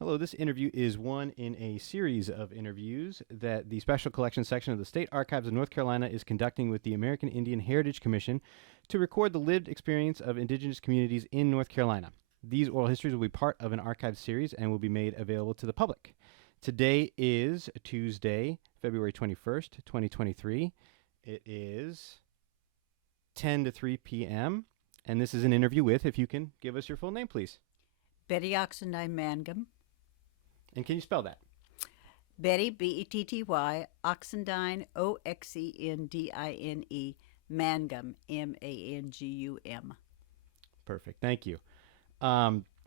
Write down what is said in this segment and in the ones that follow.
Hello, this interview is one in a series of interviews that the Special Collections section of the State Archives of North Carolina is conducting with the American Indian Heritage Commission to record the lived experience of indigenous communities in North Carolina. These oral histories will be part of an archive series and will be made available to the public. Today is Tuesday, February 21st, 2023. It is 10 to 3 p.m., and this is an interview with, if you can give us your full name, please. Betty Oxendine Mangum. And can you spell that? Betty, B-E-T-T-Y, Oxendine, O-X-E-N-D-I-N-E, Mangum, M-A-N-G-U-M. Perfect. Thank you.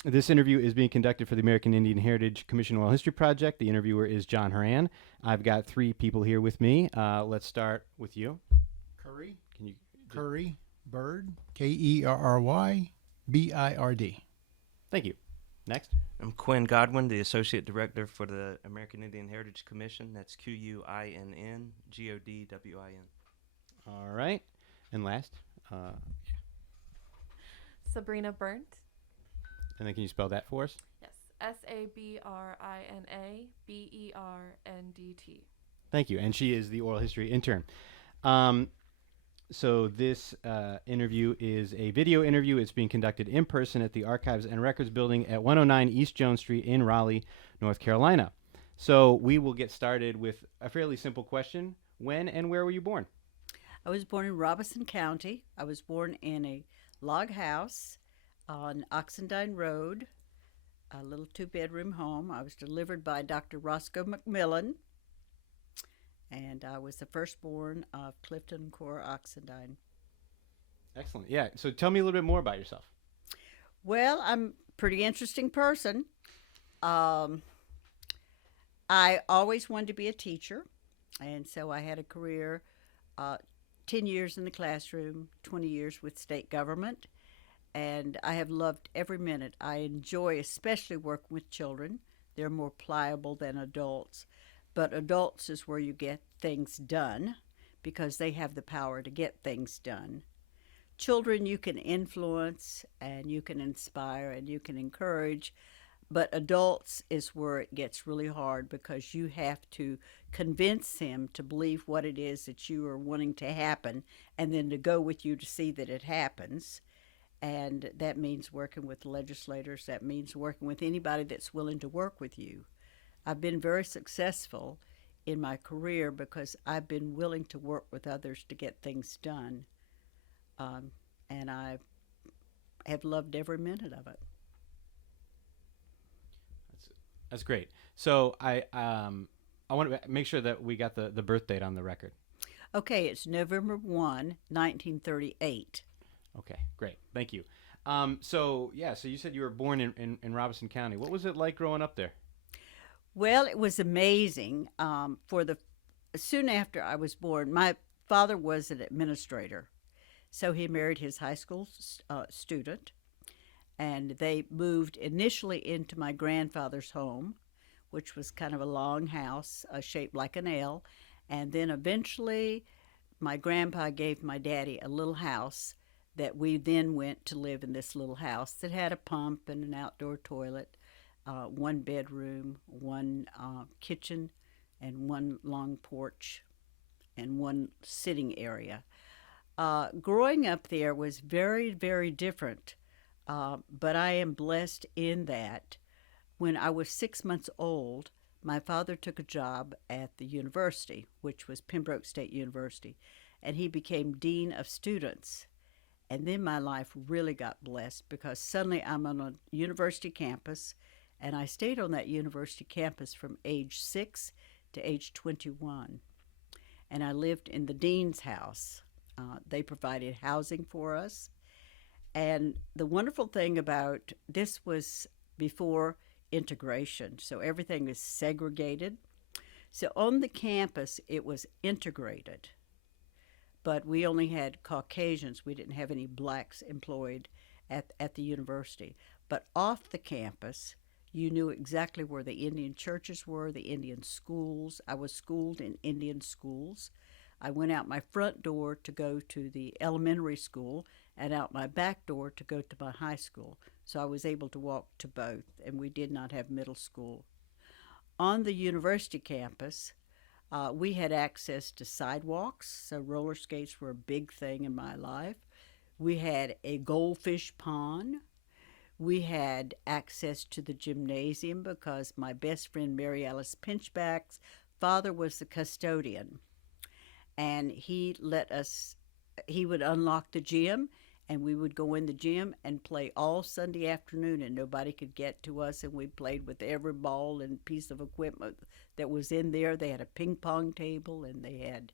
This interview is being conducted for the American Indian Heritage Commission Oral History Project. The interviewer is John Horan. I've got three people here with me. Let's start with you. Curry. Can you? Curry Bird. Kerrybird. Thank you. Next. I'm Quinn Godwin, the Associate Director for the American Indian Heritage Commission. That's Q-U-I-N-N-G-O-D-W-I-N. All right. And last. Sabrina Burnt. And then can you spell that for us? Yes. S-A-B-R-I-N-A-B-E-R-N-D-T. Thank you. And she is the oral history intern. So this interview is a video interview. It's being conducted in person at the Archives and Records Building at 109 East Jones Street in Raleigh, North Carolina. So we will get started with a fairly simple question. When and where were you born? I was born in Robeson County. I was born in a log house on Oxendine Road, a little two-bedroom home. I was delivered by Dr. Roscoe McMillan, and I was the firstborn of Clifton and Cora Oxendine. Excellent. Yeah. So tell me a little bit more about yourself. Well, I'm a pretty interesting person. I always wanted to be a teacher, and so I had a career, 10 years in the classroom, 20 years with state government, and I have loved every minute. I enjoy especially working with children. They're more pliable than adults. But adults is where you get things done because they have the power to get things done. Children you can influence and you can inspire and you can encourage, but adults is where it gets really hard because you have to convince them to believe what it is that you are wanting to happen and then to go with you to see that it happens. And that means working with legislators. That means working with anybody that's willing to work with you. I've been very successful in my career because I've been willing to work with others to get things done. And I have loved every minute of it. That's great. So I want to make sure that we got the birth date on the record. Okay, it's November 1, 1938. Okay, great. Thank you. So you said you were born in Robeson County. What was it like growing up there? Well, it was amazing. Soon after I was born, my father was an administrator, so he married his high school student, and they moved initially into my grandfather's home, which was kind of a long house shaped like an L, and then eventually my grandpa gave my daddy a little house that we then went to live in this little house that had a pump and an outdoor toilet. One bedroom, one kitchen, and one long porch, and one sitting area. Growing up there was very, very different, but I am blessed in that when I was 6 months old, my father took a job at the university, which was Pembroke State University, and he became dean of students. And then my life really got blessed because suddenly I'm on a university campus. And I stayed on that university campus from age 6 to age 21. And I lived in the dean's house. They provided housing for us. And the wonderful thing about this was before integration, so everything was segregated. So on the campus, it was integrated. But we only had Caucasians. We didn't have any blacks employed at the university. But off the campus, you knew exactly where the Indian churches were, the Indian schools. I was schooled in Indian schools. I went out my front door to go to the elementary school and out my back door to go to my high school. so I was able to walk to both, and we did not have middle school. On the university campus, we had access to sidewalks, so roller skates were a big thing in my life. We had a goldfish pond. We had access to the gymnasium because my best friend Mary Alice Pinchback's father was the custodian, and he would unlock the gym, and we would go in the gym and play all Sunday afternoon, and nobody could get to us, and we played with every ball and piece of equipment that was in there. They had a ping pong table, and they had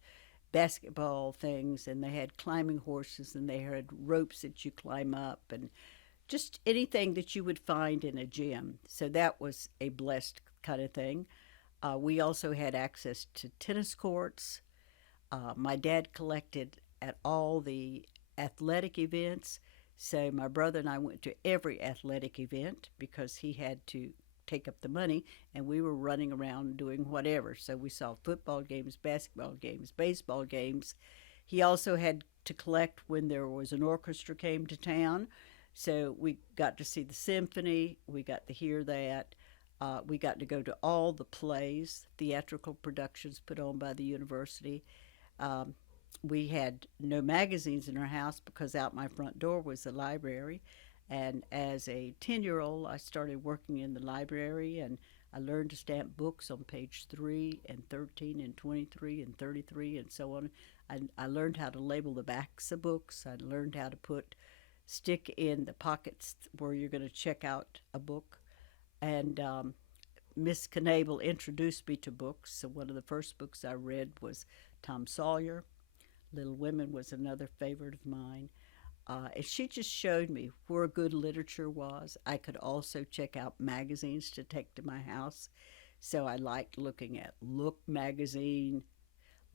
basketball things, and they had climbing horses, and they had ropes that you climb up, and just anything that you would find in a gym. So that was a blessed kind of thing. We also had access to tennis courts. My dad collected at all the athletic events, so my brother and I went to every athletic event because he had to take up the money, and we were running around doing whatever. So we saw football games, basketball games, baseball games. He also had to collect when there was an orchestra came to town. So we got to see the symphony. We got to hear that. We got to go to all the plays, theatrical productions put on by the university. We had no magazines in our house because out my front door was the library. And as a 10-year-old, I started working in the library, and I learned to stamp books on page 3 and 13 and 23 and 33 and so on. I learned how to label the backs of books. I learned how to stick in the pockets where you're going to check out a book. And Miss Knable introduced me to books. So one of the first books I read was Tom Sawyer. Little Women was another favorite of mine. And she just showed me where good literature was. I could also check out magazines to take to my house. So I liked looking at Look magazine,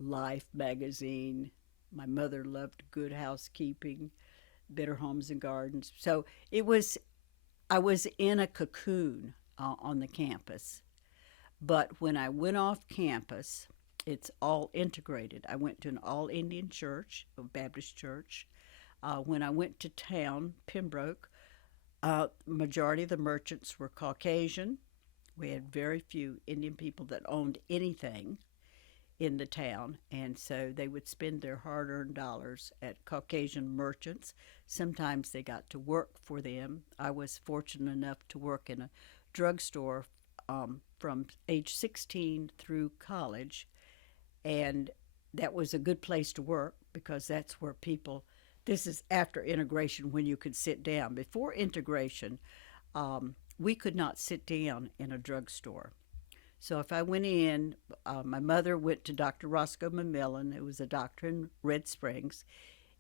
Life magazine. My mother loved Good Housekeeping, Better Homes and Gardens. So I was in a cocoon on the campus. But when I went off campus, it's all integrated. I went to an all Indian church, a Baptist church. When I went to town, Pembroke, majority of the merchants were Caucasian. We had very few Indian people that owned anything in the town, and so they would spend their hard-earned dollars at Caucasian merchants. Sometimes they got to work for them. I was fortunate enough to work in a drugstore from age 16 through college, and that was a good place to work because that's where people, this is after integration when you could sit down. Before integration, we could not sit down in a drugstore. So if I went in, my mother went to Dr. Roscoe McMillan, who was a doctor in Red Springs.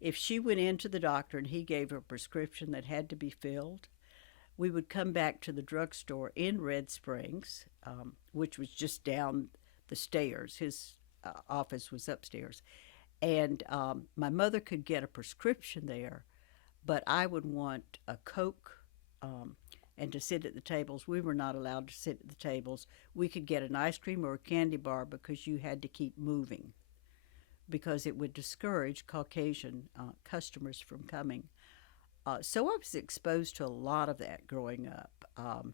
If she went into the doctor and he gave her a prescription that had to be filled, we would come back to the drugstore in Red Springs, which was just down the stairs. His office was upstairs. And my mother could get a prescription there, but I would want a Coke and to sit at the tables. We were not allowed to sit at the tables. We could get an ice cream or a candy bar because you had to keep moving because it would discourage Caucasian customers from coming. So I was exposed to a lot of that growing up.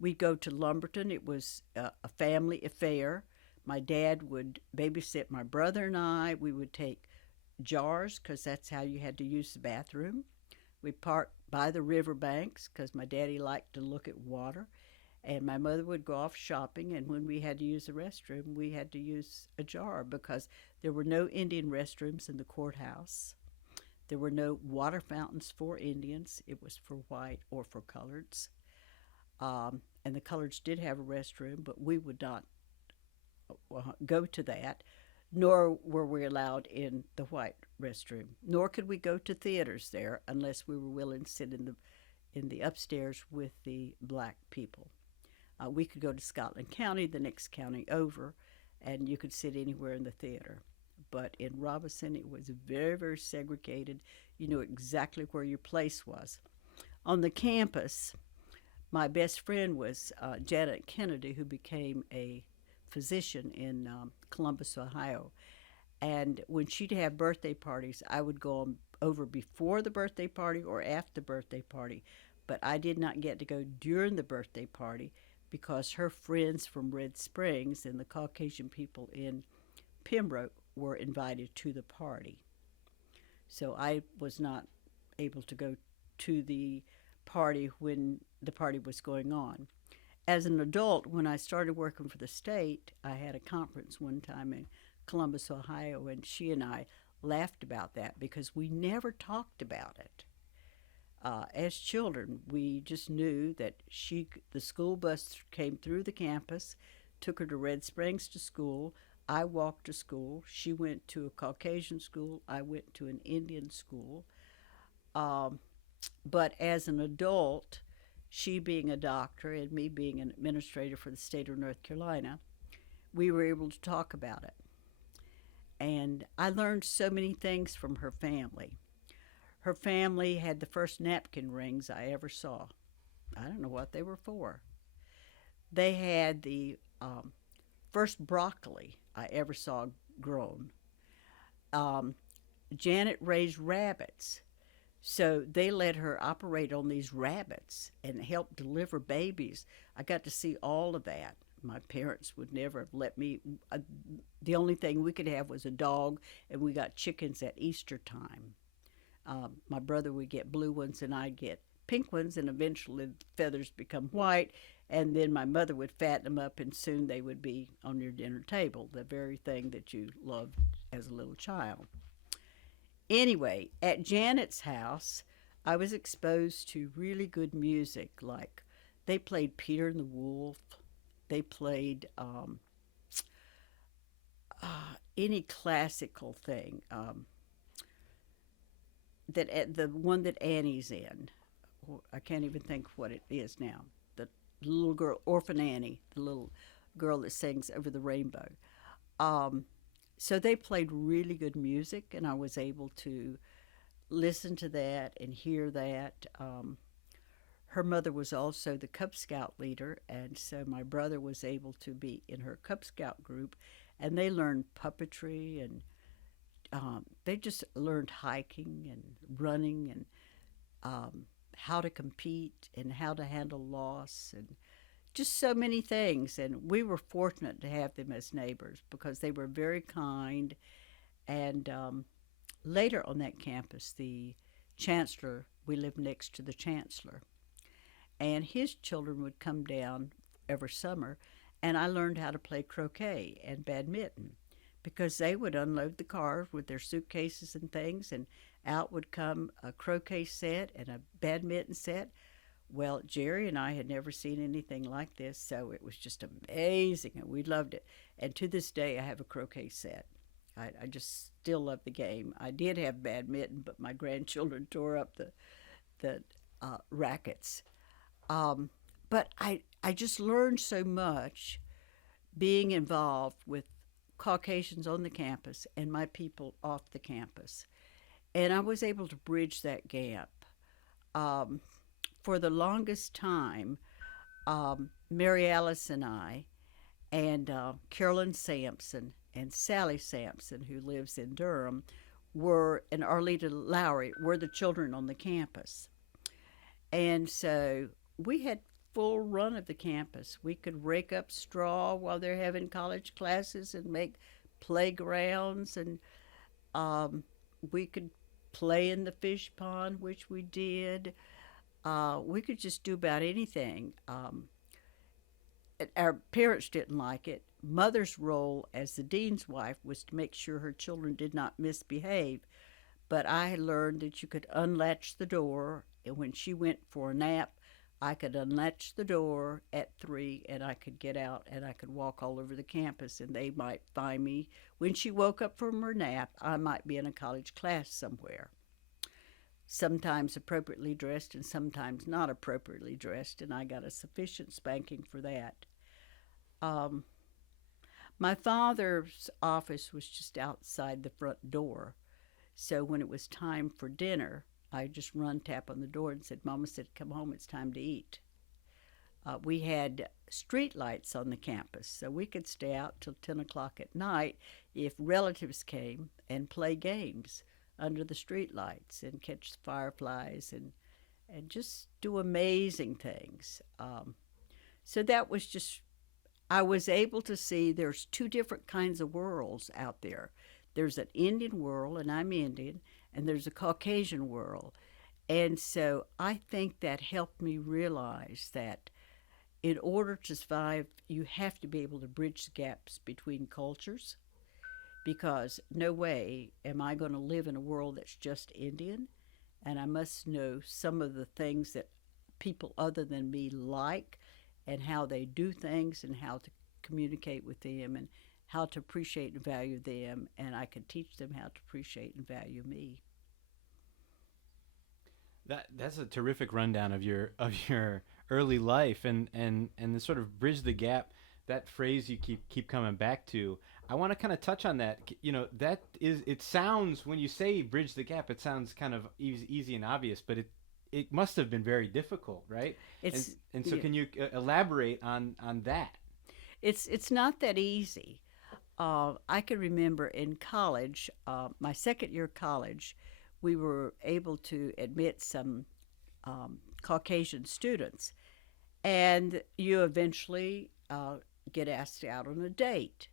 We'd go to Lumberton. It was a family affair. My dad would babysit my brother and I. We would take jars because that's how you had to use the bathroom. We'd park by the river banks because my daddy liked to look at water. And my mother would go off shopping, and when we had to use the restroom, we had to use a jar because there were no Indian restrooms in the courthouse. There were no water fountains for Indians. It was for white or for coloreds. And the coloreds did have a restroom, but we would not go to that, nor were we allowed in the white restroom, nor could we go to theaters there unless we were willing to sit in the upstairs with the black people. We could go to Scotland County, the next county over, and you could sit anywhere in the theater. But in Robinson, it was very, very segregated. You knew exactly where your place was. On the campus, my best friend was Janet Kennedy, who became a physician in Columbus, Ohio. And when she'd have birthday parties, I would go over before the birthday party or after the birthday party. but I did not get to go during the birthday party because her friends from Red Springs and the Caucasian people in Pembroke were invited to the party. So I was not able to go to the party when the party was going on. As an adult, when I started working for the state, I had a conference one time in Columbus, Ohio, and she and I laughed about that because we never talked about it. As children, we just knew that the school bus came through the campus, took her to Red Springs to school. I walked to school. She went to a Caucasian school. I went to an Indian school. But as an adult, she being a doctor and me being an administrator for the state of North Carolina, we were able to talk about it. And I learned so many things from her family. Her family had the first napkin rings I ever saw. I don't know what they were for. They had the first broccoli I ever saw grown. Janet raised rabbits, so they let her operate on these rabbits and help deliver babies. I got to see all of that. My parents would never have let me. The only thing we could have was a dog, and we got chickens at Easter time. My brother would get blue ones, and I'd get pink ones, and eventually the feathers become white, and then my mother would fatten them up, and soon they would be on your dinner table, the very thing that you loved as a little child. Anyway, at Janet's house, I was exposed to really good music, like they played Peter and the Wolf. They played any classical thing. The one that Annie's in, I can't even think what it is now. The little girl, Orphan Annie, the little girl that sings over the rainbow. So they played really good music, and I was able to listen to that and hear that. Her mother was also the Cub Scout leader, and so my brother was able to be in her Cub Scout group, and they learned puppetry, and they just learned hiking and running and how to compete and how to handle loss and just so many things. And we were fortunate to have them as neighbors because they were very kind. And later on that campus, the chancellor, we lived next to the chancellor, and his children would come down every summer, and I learned how to play croquet and badminton because they would unload the car with their suitcases and things, and out would come a croquet set and a badminton set. Well, Jerry and I had never seen anything like this, so it was just amazing, and we loved it. And to this day, I have a croquet set. I just still love the game. I did have badminton, but my grandchildren tore up the rackets. But I just learned so much being involved with Caucasians on the campus and my people off the campus. And I was able to bridge that gap. For the longest time, Mary Alice and I and Carolyn Sampson and Sally Sampson, who lives in Durham, and Arleta Lowry were the children on the campus. And so we had full run of the campus. We could rake up straw while they're having college classes and make playgrounds, and we could play in the fish pond, which we did. We could just do about anything. Our parents didn't like it. Mother's role as the dean's wife was to make sure her children did not misbehave. But I learned that you could unlatch the door, and when she went for a nap, I could unlatch the door at 3, and I could get out, and I could walk all over the campus, and they might find me. When she woke up from her nap, I might be in a college class somewhere, sometimes appropriately dressed and sometimes not appropriately dressed, and I got a sufficient spanking for that. My father's office was just outside the front door, so when it was time for dinner, I just tap on the door and said, Mama said, come home, it's time to eat. We had street lights on the campus, so we could stay out till 10 o'clock at night if relatives came and play games under the street lights and catch fireflies and just do amazing things. So that was just, I was able to see there's two different kinds of worlds out there. There's an Indian world, and I'm Indian, and there's a Caucasian world. And so I think that helped me realize that in order to survive, you have to be able to bridge the gaps between cultures, because no way am I going to live in a world that's just Indian, and I must know some of the things that people other than me like, and how they do things, and how to communicate with them, and how to appreciate and value them, and I can teach them how to appreciate and value me. That's a terrific rundown of your early life, and the sort of bridge the gap. That phrase you keep coming back to. I want to kind of touch on that. That is. It sounds, when you say bridge the gap, it sounds kind of easy and obvious, but it must have been very difficult, right? And so, can you elaborate on that? It's not that easy. I can remember in college, my second year of college, we were able to admit some Caucasian students, and you eventually get asked out on a date.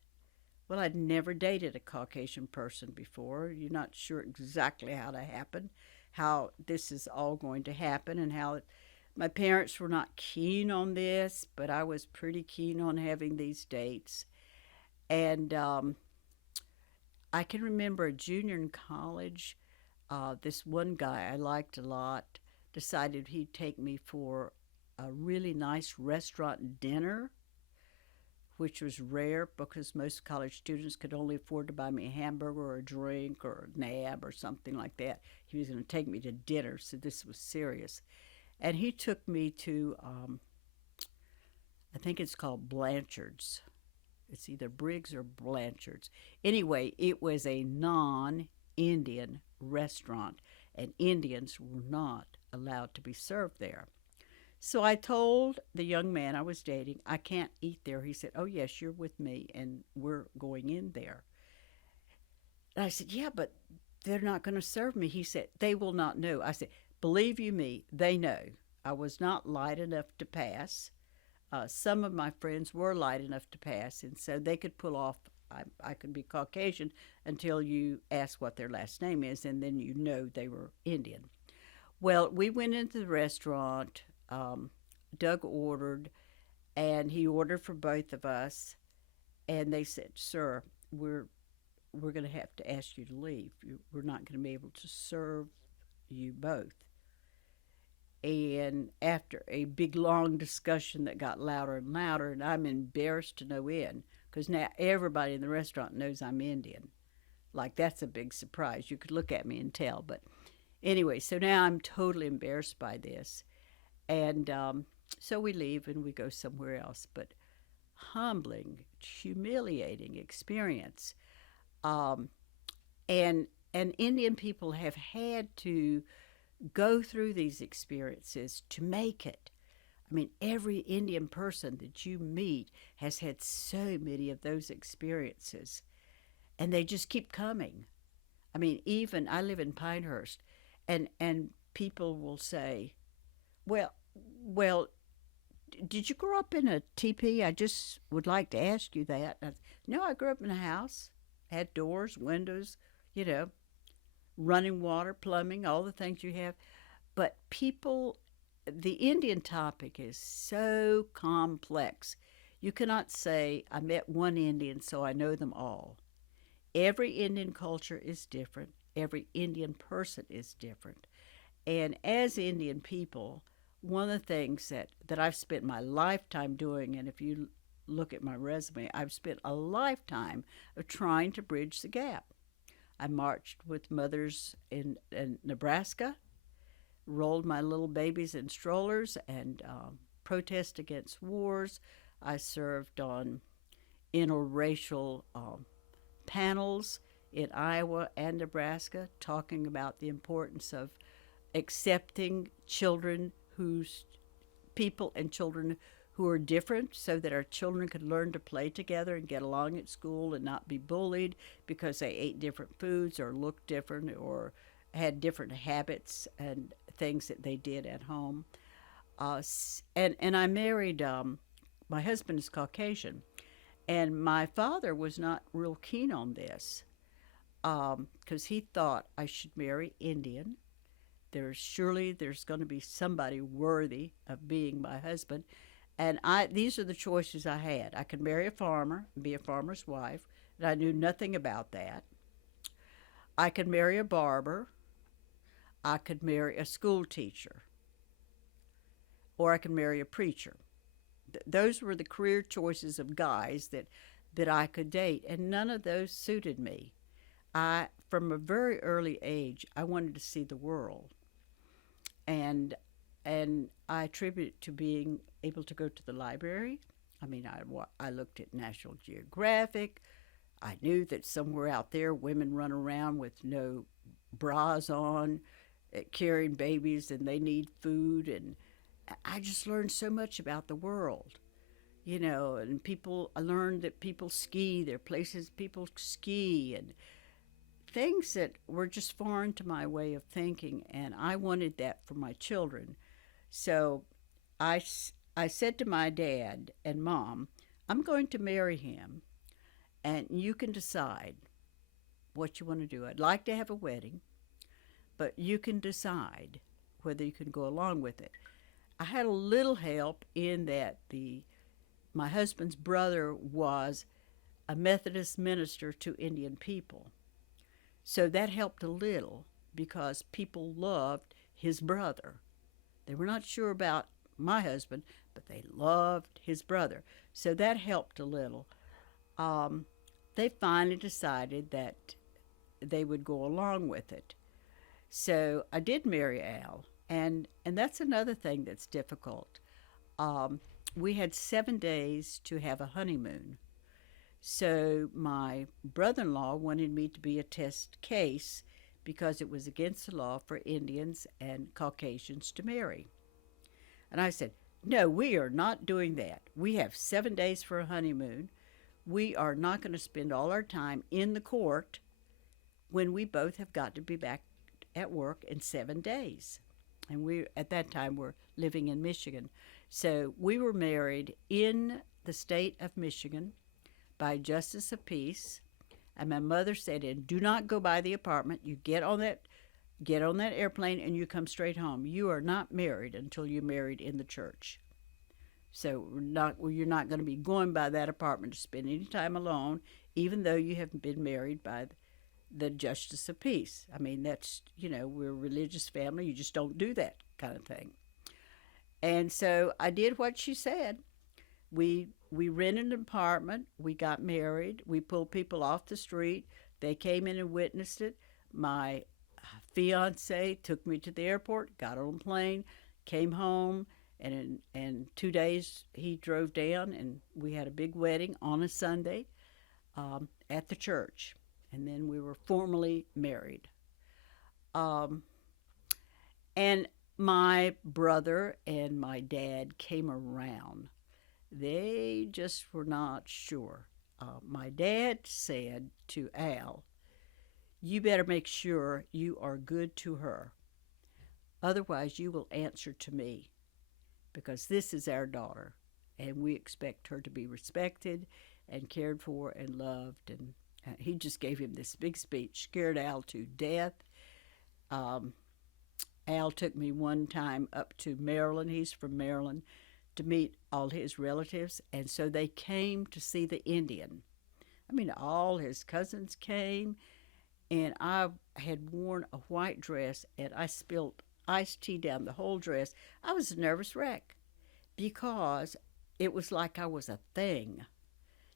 Well, I'd never dated a Caucasian person before. You're not sure exactly how to happen, how this is all going to happen, and how my parents were not keen on this, but I was pretty keen on having these dates. And I can remember a junior in college, this one guy I liked a lot decided he'd take me for a really nice restaurant dinner, which was rare because most college students could only afford to buy me a hamburger or a drink or a nab or something like that. He was going to take me to dinner, so this was serious. And he took me to, I think it's called Blanchard's. It's either Briggs or Blanchard's. Anyway, it was a non-Indian restaurant, and Indians were not allowed to be served there. So I told the young man I was dating, I can't eat there. He said, "Oh, yes, you're with me, and we're going in there." And I said, "Yeah, but they're not going to serve me." He said, "They will not know." I said, "Believe you me, they know. I was not light enough to pass. Some of my friends were light enough to pass, and so they could pull off, I could be Caucasian until you ask what their last name is, and then you know they were Indian." Well, we went into the restaurant. Doug ordered, and he ordered for both of us, and they said, "Sir, we're going to have to ask you to leave. We're not going to be able to serve you both." And after a big long discussion that got louder and louder, and I'm embarrassed to no end because now everybody in the restaurant knows I'm Indian. Like, that's a big surprise. You could look at me and tell. But anyway, so now I'm totally embarrassed by this. And so we leave and we go somewhere else. But humbling, humiliating experience. And Indian people have had to go through these experiences to make it. I mean, every Indian person that you meet has had so many of those experiences, and they just keep coming. I mean, even I live in Pinehurst, and people will say, well, did you grow up in a teepee? I just would like to ask you that." No, I grew up in a house, had doors, windows, you know, running water, plumbing, all the things you have. But people, the Indian topic is so complex. You cannot say, "I met one Indian, so I know them all." Every Indian culture is different. Every Indian person is different. And as Indian people, one of the things that I've spent my lifetime doing, and if you look at my resume, I've spent a lifetime of trying to bridge the gap. I marched with mothers in Nebraska, rolled my little babies in strollers, and protest against wars. I served on interracial panels in Iowa and Nebraska talking about the importance of accepting children whose people and children who are different so that our children could learn to play together and get along at school and not be bullied because they ate different foods or looked different or had different habits and things that they did at home. And I married. My husband is Caucasian, and my father was not real keen on this because he thought I should marry Indian. There's going to be somebody worthy of being my husband, and I these are the choices I had. I could marry a farmer and be a farmer's wife, and I knew nothing about that. I could marry a barber. I could marry a school teacher, or I could marry a preacher. Those were the career choices of guys that I could date, and none of those suited me. From a very early age, I wanted to see the world, and I attribute it to being able to go to the library. I mean, I looked at National Geographic. I knew that somewhere out there, women run around with no bras on, carrying babies, and they need food, and I just learned so much about the world, and people, I learned that people ski, there are places people ski, and things that were just foreign to my way of thinking, and I wanted that for my children. So I said to my dad and mom, I'm going to marry him, and you can decide what you want to do. I'd like to have a wedding, but you can decide whether you can go along with it. I had a little help in that my husband's brother was a Methodist minister to Indian people. So that helped a little because people loved his brother. They were not sure about my husband, but they loved his brother. So that helped a little. They finally decided that they would go along with it. So I did marry Al, and that's another thing that's difficult. We had 7 days to have a honeymoon. So my brother-in-law wanted me to be a test case because it was against the law for Indians and Caucasians to marry. And I said, no, we are not doing that. We have 7 days for a honeymoon. We are not going to spend all our time in the court when we both have got to be back at work in 7 days. And we, at that time, were living in Michigan. So we were married in the state of Michigan by justice of peace. And my mother said, and do not go by the apartment. You get on that airplane and you come straight home. You are not married until you're married in the church. So you're not going to be going by that apartment to spend any time alone, even though you haven't been married by the justice of peace. I mean, that's, we're a religious family. You just don't do that kind of thing. And so I did what she said. We rented an apartment. We got married. We pulled people off the street. They came in and witnessed it. My fiance took me to the airport, got on a plane, came home, and in 2 days he drove down, and we had a big wedding on a Sunday at the church. And then we were formally married. And my brother and my dad came around. They just were not sure. My dad said to Al, you better make sure you are good to her. Otherwise, you will answer to me, because this is our daughter, and we expect her to be respected and cared for and loved. And he just gave him this big speech, scared Al to death. Al took me one time up to Maryland. He's from Maryland, to meet all his relatives, and so they came to see the Indian. I mean, all his cousins came, and I had worn a white dress, and I spilled iced tea down the whole dress. I was a nervous wreck because it was like I was a thing.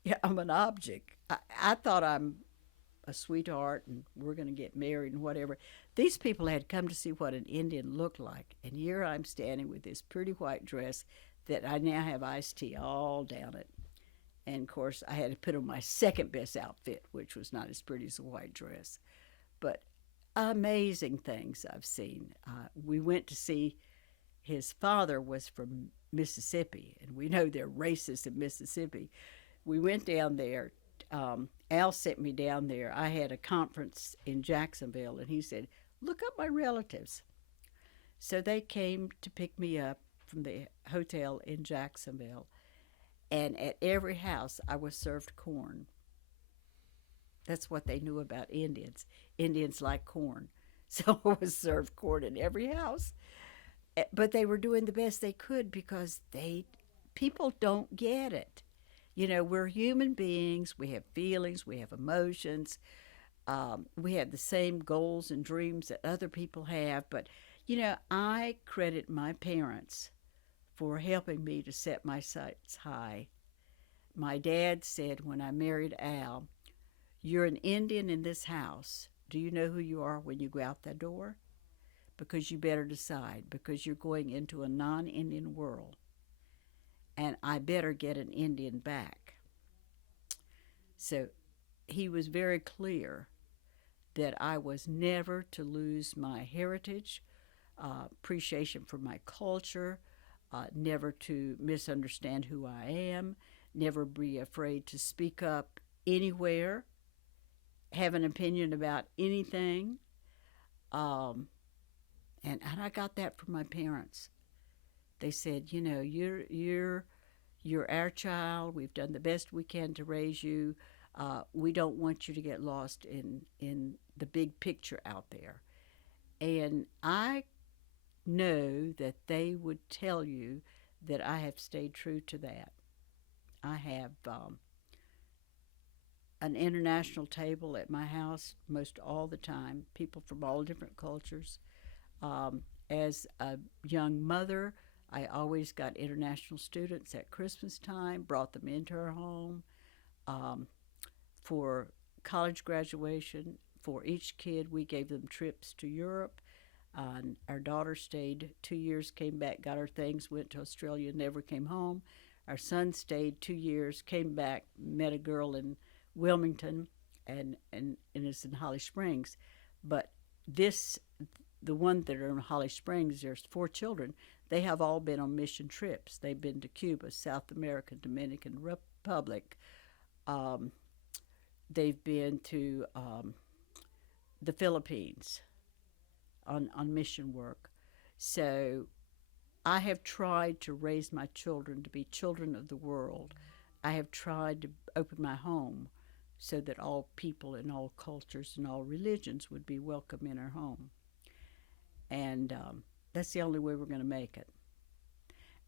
Yeah, I'm an object. I thought I'm a sweetheart and we're going to get married and whatever. These people had come to see what an Indian looked like, and here I'm standing with this pretty white dress that I now have iced tea all down it. And of course, I had to put on my second best outfit, which was not as pretty as a white dress. But amazing things I've seen. We went to see, his father was from Mississippi, and we know they're racist in Mississippi. We went down there. Al sent me down there. I had a conference in Jacksonville, and he said, look up my relatives. So they came to pick me up from the hotel in Jacksonville, and at every house I was served corn. That's what they knew about Indians. Indians like corn. So I was served corn in every house. But they were doing the best they could because people don't get it. You know, we're human beings. We have feelings. We have emotions. We have the same goals and dreams that other people have. But, you know, I credit my parents for helping me to set my sights high. My dad said when I married Al, "You're an Indian in this house. Do you know who you are when you go out that door? Because you better decide, because you're going into a non-Indian world. And I better get an Indian back." So he was very clear that I was never to lose my heritage, appreciation for my culture, never to misunderstand who I am, never be afraid to speak up anywhere, have an opinion about anything. And I got that from my parents. They said, you know, you're our child. We've done the best we can to raise you. We don't want you to get lost in the big picture out there. And I know that they would tell you that I have stayed true to that. I have an international table at my house most all the time, people from all different cultures. As a young mother, I always got international students at Christmas time, brought them into our home. For college graduation, for each kid, we gave them trips to Europe. Our daughter stayed 2 years, came back, got her things, went to Australia, never came home. Our son stayed 2 years, came back, met a girl in Wilmington, and is in Holly Springs. But the one that are in Holly Springs, there's 4 children. They have all been on mission trips. They've been to Cuba, South America, Dominican Republic. They've been to the Philippines on mission work. So I have tried to raise my children to be children of the world. I have tried to open my home so that all people in all cultures and all religions would be welcome in our home. And that's the only way we're going to make it.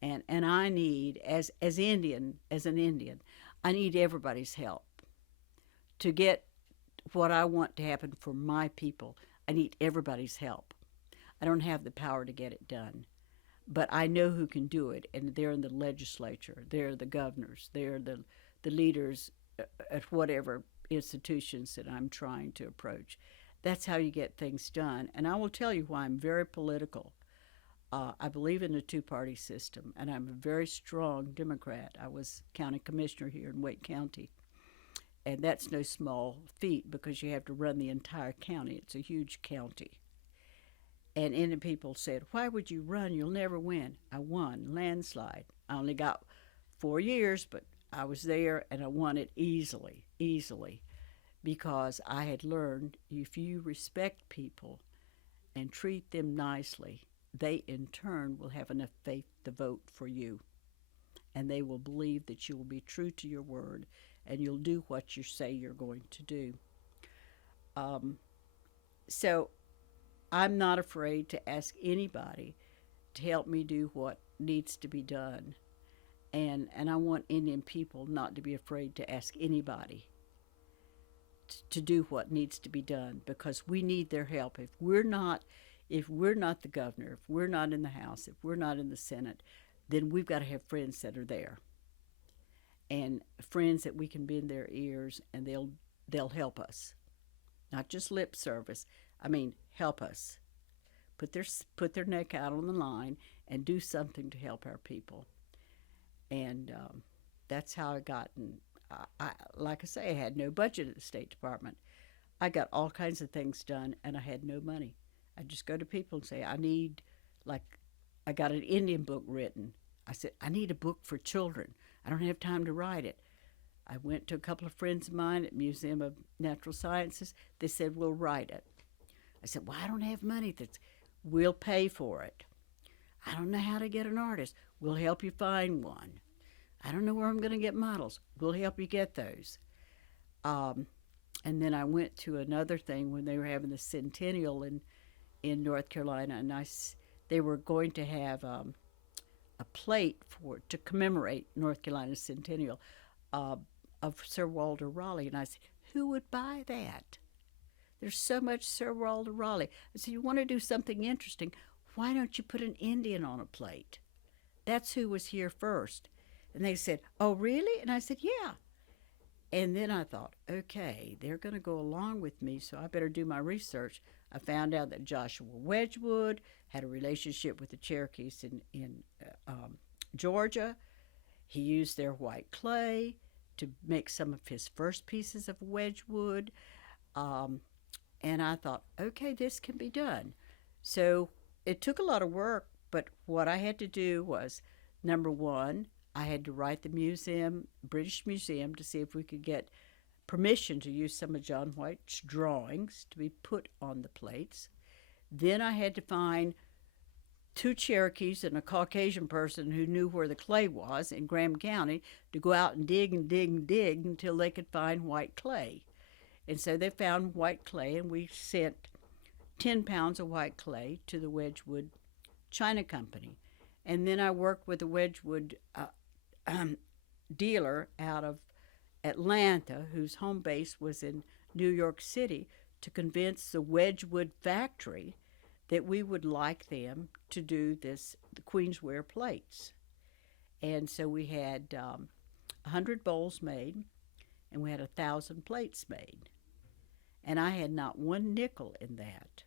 And I need, as an Indian, I need everybody's help to get what I want to happen for my people. I need everybody's help. I don't have the power to get it done, but I know who can do it, and they're in the legislature, they're the governors, they're the leaders at whatever institutions that I'm trying to approach. That's how you get things done. And I will tell you why I'm very political. I believe in a two-party system, and I'm a very strong Democrat. I was county commissioner here in Wake County, and that's no small feat because you have to run the entire county. It's a huge county. And Indian people said, "Why would you run? You'll never win." I won, landslide. I only got 4 years, but I was there, and I won it easily, because I had learned if you respect people and treat them nicely, they in turn will have enough faith to vote for you. And they will believe that you will be true to your word and you'll do what you say you're going to do. So I'm not afraid to ask anybody to help me do what needs to be done. And I want Indian people not to be afraid to ask anybody to do what needs to be done, because we need their help. If we're not the governor, if we're not in the House, if we're not in the Senate, then we've got to have friends that are there, and friends that we can bend their ears and they'll help us, not just lip service. I mean, help us, put their neck out on the line and do something to help our people. And that's how I got. And like I say, I had no budget at the State Department. I got all kinds of things done, and I had no money. I just go to people and say, I got an Indian book written. I said, I need a book for children. I don't have time to write it. I went to a couple of friends of mine at Museum of Natural Sciences. They said, we'll write it. I said, well, I don't have money. We'll pay for it. I don't know how to get an artist. We'll help you find one. I don't know where I'm going to get models. We'll help you get those. And then I went to another thing when they were having the centennial in North Carolina, and they were going to have a plate to commemorate North Carolina's centennial of Sir Walter Raleigh. And I said, who would buy that? There's so much Sir Walter Raleigh. I said, you want to do something interesting? Why don't you put an Indian on a plate? That's who was here first. And they said, oh, really? And I said, yeah. And then I thought, okay, they're going to go along with me, so I better do my research. I found out that Joshua Wedgwood had a relationship with the Cherokees in Georgia. He used their white clay to make some of his first pieces of Wedgwood. And I thought, okay, this can be done. So it took a lot of work, but what I had to do was, number one, I had to write the British Museum, to see if we could get permission to use some of John White's drawings to be put on the plates. Then I had to find 2 Cherokees and a Caucasian person who knew where the clay was in Graham County to go out and dig and dig and dig until they could find white clay. And so they found white clay, and we sent 10 pounds of white clay to the Wedgwood China Company. And then I worked with a Wedgwood dealer out of Atlanta, whose home base was in New York City, to convince the Wedgwood factory that we would like them to do the Queensware plates. And so we had 100 bowls made, and we had 1,000 plates made. And I had not one nickel in that.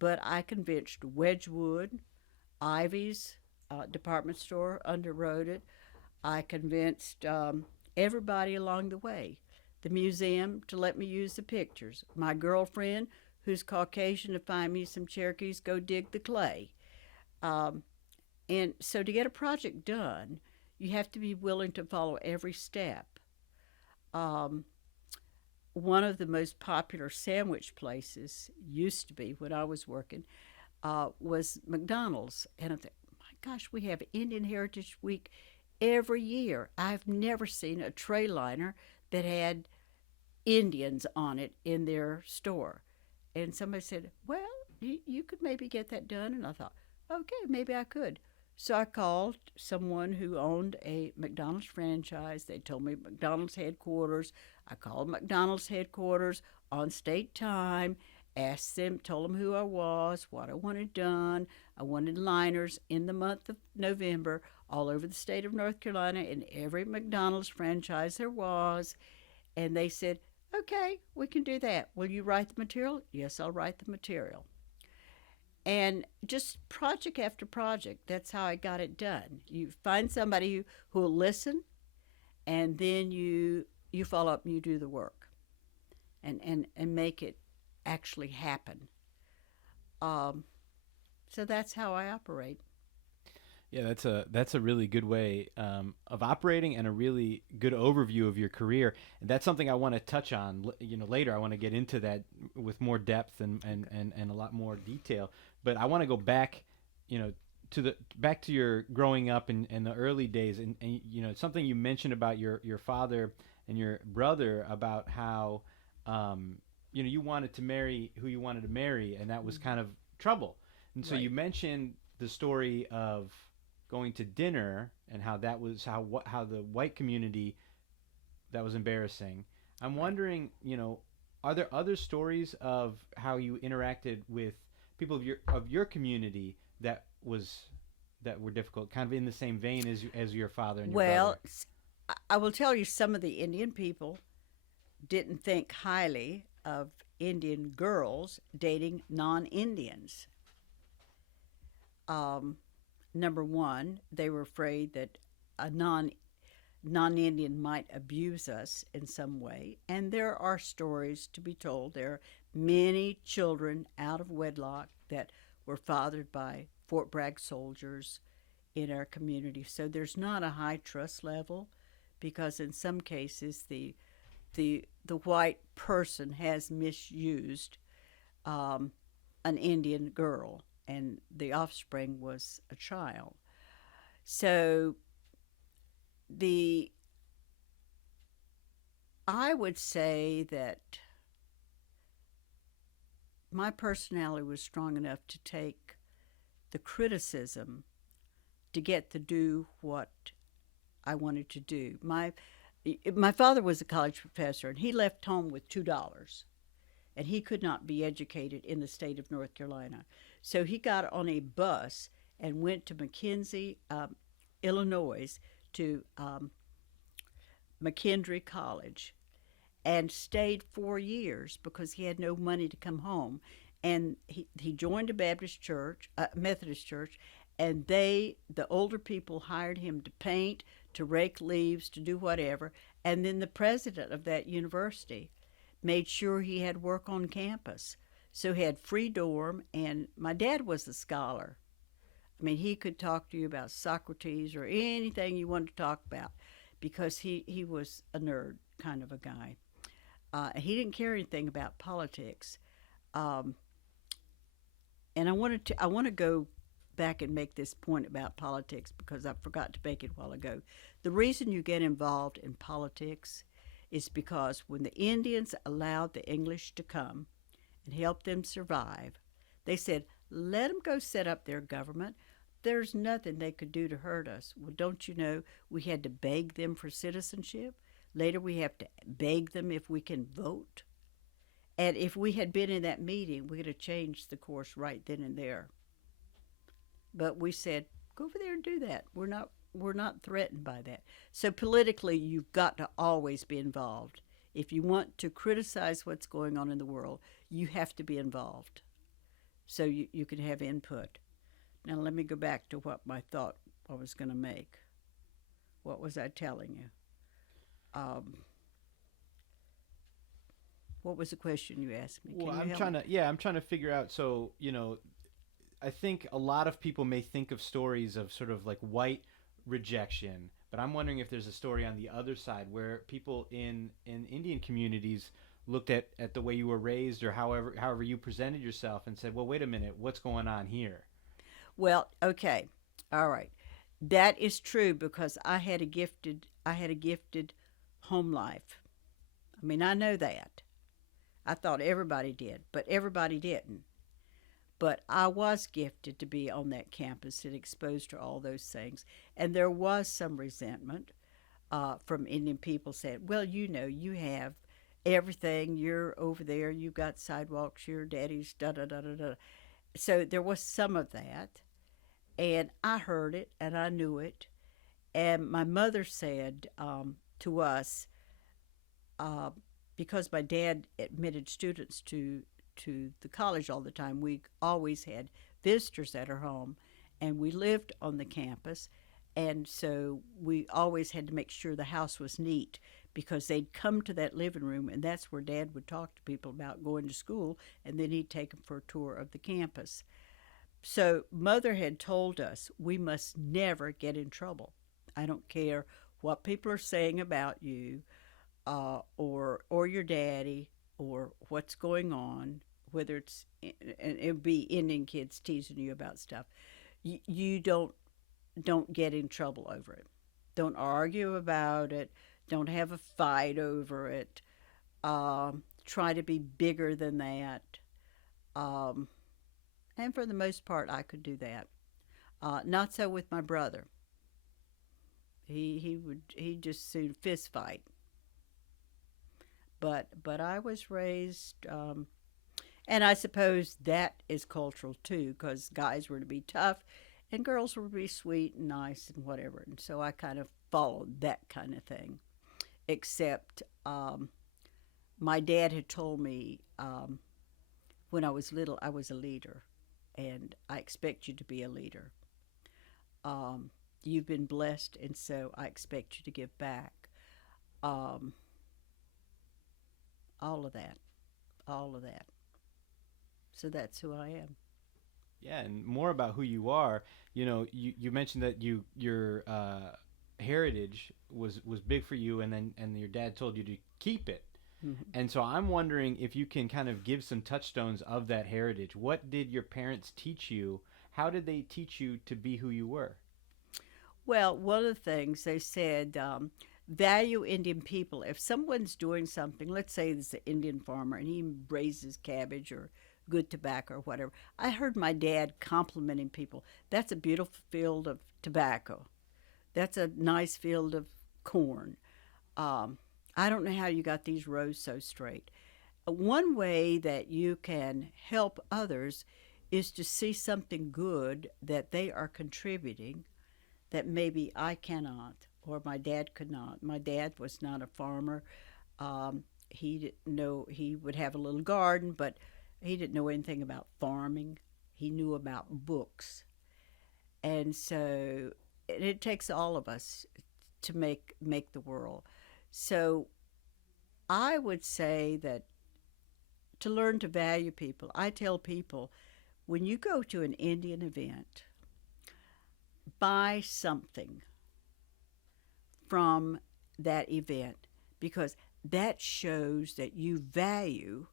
But I convinced Wedgwood, Ivy's department store underwrote it. I convinced everybody along the way. The museum to let me use the pictures. My girlfriend, who's Caucasian, to find me some Cherokees, go dig the clay. And so to get a project done, you have to be willing to follow every step. One of the most popular sandwich places used to be, when I was working, was McDonald's. And I thought, my gosh, we have Indian Heritage Week every year. I've never seen a tray liner that had Indians on it in their store. And somebody said, well, you could maybe get that done. And I thought, okay, maybe I could. So I called someone who owned a McDonald's franchise. They told me McDonald's headquarters. I called McDonald's headquarters on state time, asked them, told them who I was, what I wanted done. I wanted liners in the month of November all over the state of North Carolina in every McDonald's franchise there was. And they said, okay, we can do that. Will you write the material? Yes, I'll write the material. And just project after project, that's how I got it done. You find somebody who will listen, and then you follow up and you do the work and make it actually happen. So that's how I operate. Yeah, that's a really good way of operating, and a really good overview of your career. And that's something I want to touch on. Later I want to get into that with more depth and a lot more detail. But I want to go back, back to your growing up in the early days, and something you mentioned about your father and your brother, about how you wanted to marry who you wanted to marry, and that was kind of trouble. And so Right. you mentioned the story of going to dinner and how that was how the white community, that was embarrassing. I'm wondering, are there other stories of how you interacted with people of your community that were difficult, kind of in the same vein as your father and your brother? I will tell you, some of the Indian people didn't think highly of Indian girls dating non-Indians. Number one, they were afraid that a non-Indian might abuse us in some way. And there are stories to be told. There are many children out of wedlock that were fathered by Fort Bragg soldiers in our community. So there's not a high trust level, because in some cases the white person has misused an Indian girl, and the offspring was a child. So the I would say that my personality was strong enough to take the criticism to get to do what I wanted to do. My father was a college professor, and he left home with $2, and he could not be educated in the state of North Carolina. So he got on a bus and went to McKenzie, Illinois, to McKendree College, and stayed 4 years because he had no money to come home. And he joined a Baptist church, Methodist church, and the older people hired him to paint, to rake leaves, to do whatever. And then the president of that university made sure he had work on campus. So he had free dorm, and my dad was a scholar. I mean, he could talk to you about Socrates or anything you wanted to talk about because he was a nerd kind of a guy. He didn't care anything about politics. And I want to go back and make this point about politics because I forgot to make it a while ago. The reason you get involved in politics is because when the Indians allowed the English to come and help them survive, they said, let them go set up their government. There's nothing they could do to hurt us. Well, don't you know we had to beg them for citizenship? Later we have to beg them if we can vote. And if we had been in that meeting, we could have changed the course right then and there. But we said, go over there and do that. We're not threatened by that. So politically, you've got to always be involved. If you want to criticize what's going on in the world, you have to be involved so you can have input. Now let me go back to what my thought I was going to make. What was I telling you? What was the question you asked me? Well, I'm trying to figure out. So, I think a lot of people may think of stories of sort of like white rejection, but I'm wondering if there's a story on the other side where people in Indian communities looked at the way you were raised or however you presented yourself and said, well, wait a minute, what's going on here? Well, okay. All right. That is true because I had a gifted home life. I mean, I know that. I thought everybody did, but everybody didn't. But I was gifted to be on that campus and exposed to all those things. And there was some resentment from Indian people saying, well, you have everything. You're over there. You've got sidewalks. Your daddy's da-da-da-da-da. So there was some of that. And I heard it and I knew it. And my mother said to us, because my dad admitted students to the college all the time, we always had visitors at our home, and we lived on the campus, and so we always had to make sure the house was neat because they'd come to that living room, and that's where Dad would talk to people about going to school, and then he'd take them for a tour of the campus. So Mother had told us we must never get in trouble. I don't care what people are saying about you, or your daddy, or what's going on, whether it's, and it would be Indian kids teasing you about stuff. You don't get in trouble over it. Don't argue about it. Don't have a fight over it. Try to be bigger than that. And for the most part, I could do that. Not so with my brother. He'd just soon fist fight. But I was raised, and I suppose that is cultural too, because guys were to be tough, and girls were to be sweet and nice and whatever. And so I kind of followed that kind of thing. Except my dad had told me when I was little I was a leader, and I expect you to be a leader. You've been blessed, and so I expect you to give back. All of that. So that's who I am. Yeah, and more about who you are. You mentioned that your heritage was big for you, and your dad told you to keep it. And so I'm wondering if you can kind of give some touchstones of that heritage. What did your parents teach you? How did they teach you to be who you were? Well, one of the things they said, value Indian people. If someone's doing something, let's say there's an Indian farmer and he raises cabbage or good tobacco or whatever. I heard my dad complimenting people. That's a beautiful field of tobacco. That's a nice field of corn. I don't know how you got these rows so straight. One way that you can help others is to see something good that they are contributing that maybe I cannot or my dad could not. My dad was not a farmer. He didn't know, he would have a little garden, but he didn't know anything about farming. He knew about books. And so it takes all of us to make the world. So I would say that to learn to value people, I tell people when you go to an Indian event, buy something from that event because that shows that you value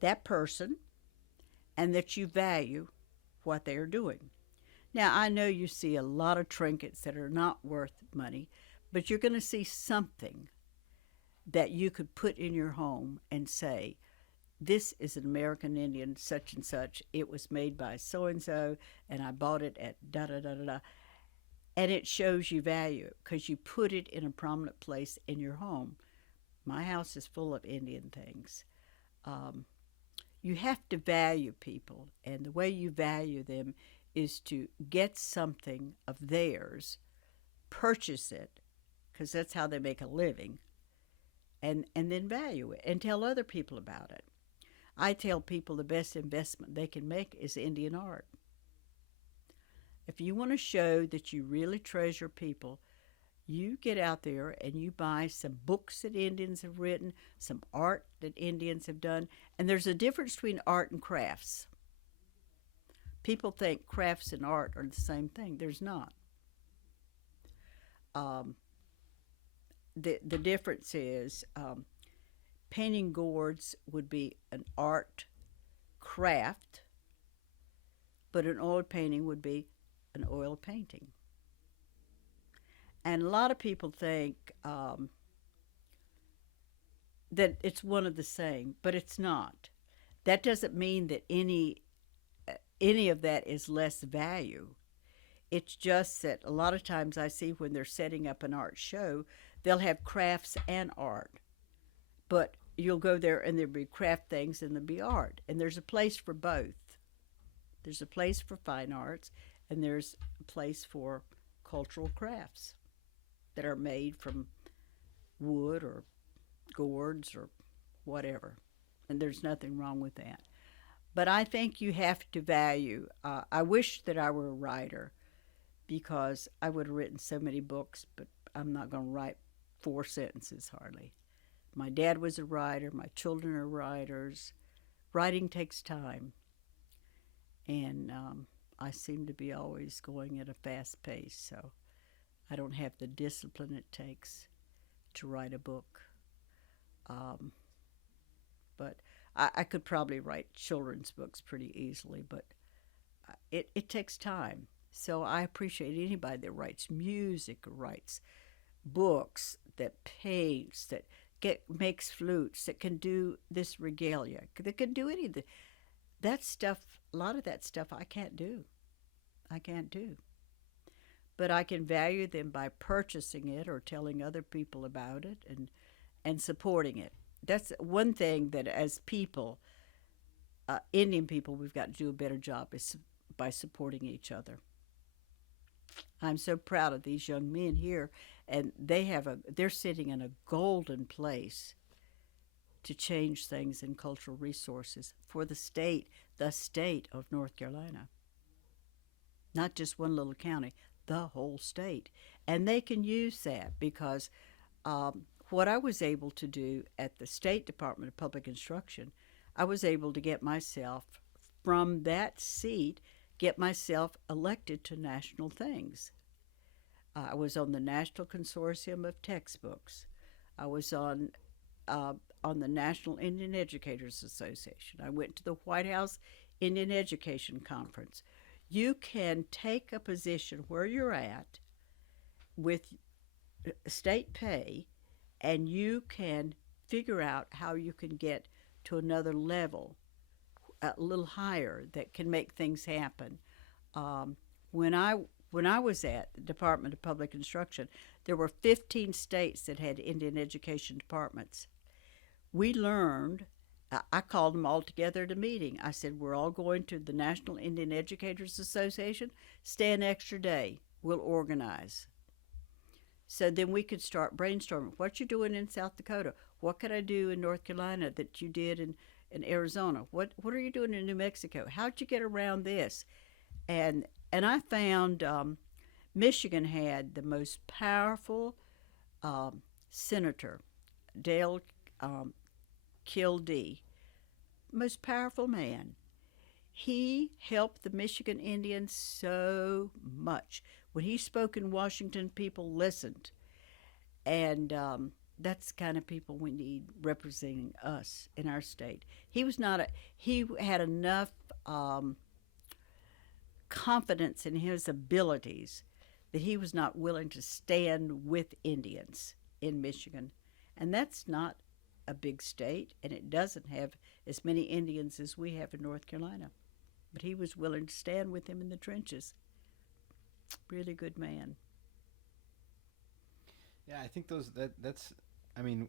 that person and that you value what they are doing. Now, I know you see a lot of trinkets that are not worth money, but you're going to see something that you could put in your home and say, this is an American Indian such and such. It was made by so and so, and I bought it at da da da da da. And it shows you value because you put it in a prominent place in your home. My house is full of Indian things. You have to value people, and the way you value them is to get something of theirs, purchase it, because that's how they make a living, and then value it and tell other people about it. I tell people the best investment they can make is Indian art. If you want to show that you really treasure people, you get out there and you buy some books that Indians have written, some art that Indians have done, and there's a difference between art and crafts. People think crafts and art are the same thing. There's not. The difference is painting gourds would be an art craft, but an oil painting would be an oil painting. And a lot of people think that it's one of the same, but it's not. That doesn't mean that any of that is less value. It's just that a lot of times I see when they're setting up an art show, they'll have crafts and art. But you'll go there and there'll be craft things and there'll be art. And there's a place for both. There's a place for fine arts and there's a place for cultural crafts that are made from wood or gourds or whatever. And there's nothing wrong with that. But I think you have to value. I wish that I were a writer because I would have written so many books, but I'm not going to write 4 sentences hardly. My dad was a writer. My children are writers. Writing takes time. And I seem to be always going at a fast pace, so I don't have the discipline it takes to write a book. But I could probably write children's books pretty easily, but it takes time. So I appreciate anybody that writes music or writes books, that paints, that makes flutes, that can do this regalia, that can do anything. That stuff, a lot of that stuff I can't do. But I can value them by purchasing it or telling other people about it and supporting it. That's one thing that as people, Indian people, we've got to do a better job is by supporting each other. I'm so proud of these young men here, and they're sitting in a golden place to change things in cultural resources for the state of North Carolina. Not just one little county, the whole state. And they can use that because what I was able to do at the State Department of Public Instruction, I was able to get myself from that seat, get myself elected to national things. I was on the National Consortium of Textbooks. I was on on the National Indian Educators Association. I went to the White House Indian Education Conference. You can take a position where you're at with state pay, and you can figure out how you can get to another level, a little higher, that can make things happen. When I was at the Department of Public Instruction, there were 15 states that had Indian education departments. We learned. I called them all together at a meeting. I said, we're all going to the National Indian Educators Association. Stay an extra day. We'll organize. So then we could start brainstorming. What you doing in South Dakota? What could I do in North Carolina that you did in Arizona? What are you doing in New Mexico? How'd you get around this? And I found Michigan had the most powerful senator, Dale Kildee, most powerful man. He helped the Michigan Indians so much. When he spoke in Washington, people listened. And that's the kind of people we need representing us in our state. He had enough confidence in his abilities that he was not willing to stand with Indians in Michigan. And that's not a big state, and it doesn't have as many Indians as we have in North Carolina. But he was willing to stand with them in the trenches. Really good man. Yeah, I think that's. I mean,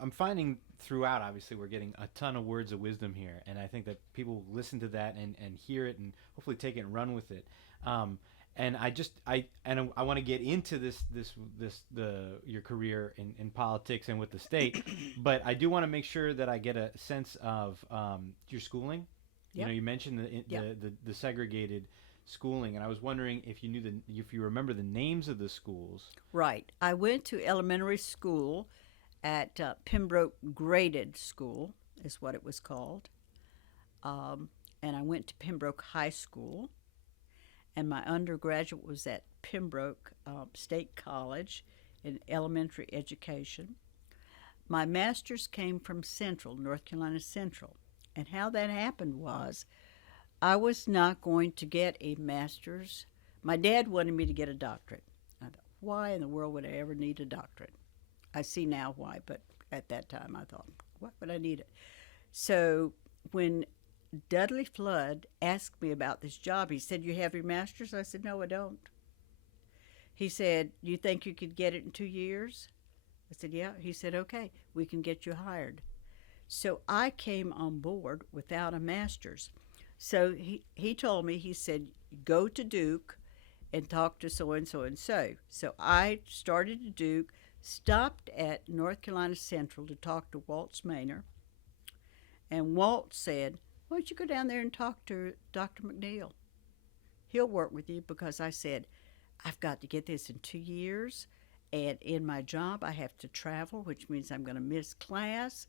I'm finding throughout. Obviously, we're getting a ton of words of wisdom here, and I think that people will listen to that and hear it and hopefully take it and run with it. And I want to get into your career in politics and with the state, but I do want to make sure that I get a sense of your schooling. Yep. You know, you mentioned the segregated schooling, and I was wondering if you remember the names of the schools. Right. I went to elementary school at Pembroke Graded School, is what it was called, and I went to Pembroke High School, and my undergraduate was at Pembroke State College in elementary education. My master's came from Central, North Carolina Central, and how that happened was I was not going to get a master's. My dad wanted me to get a doctorate. I thought, why in the world would I ever need a doctorate? I see now why, but at that time I thought, why would I need it? So when Dudley Flood asked me about this job, he said, you have your master's? I said, no, I don't. He said, you think you could get it in 2 years? I said, yeah. He said, okay, we can get you hired. So I came on board without a master's. So he told me, he said, go to Duke and talk to so-and-so and so. So I started at Duke, stopped at North Carolina Central to talk to Walt Maynor. And Walt said, why don't you go down there and talk to Dr. McNeil? He'll work with you, because I said, I've got to get this in 2 years. And in my job, I have to travel, which means I'm going to miss class.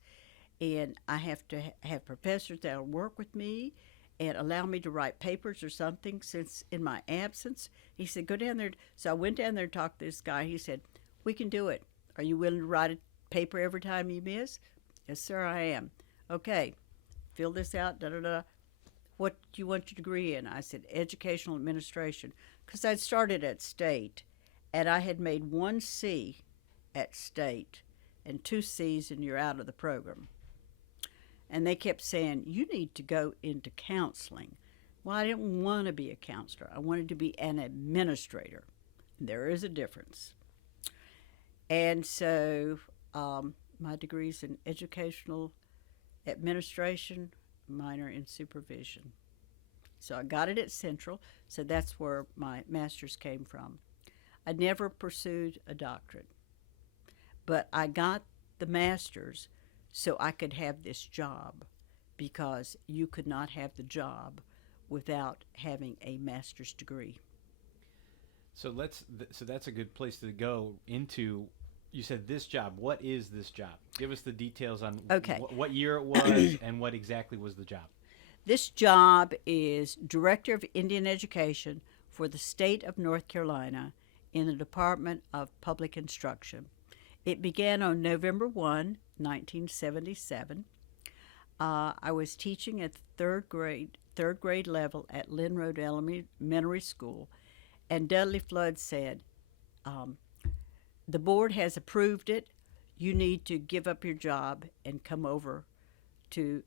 And I have to have professors that will work with me and allow me to write papers or something since in my absence. He said, go down there. So I went down there and talked to this guy. He said, we can do it. Are you willing to write a paper every time you miss? Yes, sir, I am. Okay, fill this out, da-da-da. What do you want your degree in? I said, educational administration, because I'd started at state, and I had made 1 C at state and 2 C's, and you're out of the program. And they kept saying, you need to go into counseling. Well, I didn't want to be a counselor. I wanted to be an administrator. There is a difference. And so my degree's in educational administration, minor in supervision. So I got it at Central, so that's where my master's came from. I never pursued a doctorate, but I got the master's so I could have this job, because you could not have the job without having a master's degree. So that's a good place to go into. You said this job. What is this job? Give us the details on what year it was and what exactly was the job. This job is Director of Indian Education for the state of North Carolina in the Department of Public Instruction. It began on November 1, 1977. I was teaching at the third grade level at Lynn Road Elementary School, and Dudley Flood said, the board has approved it. You need to give up your job and come over to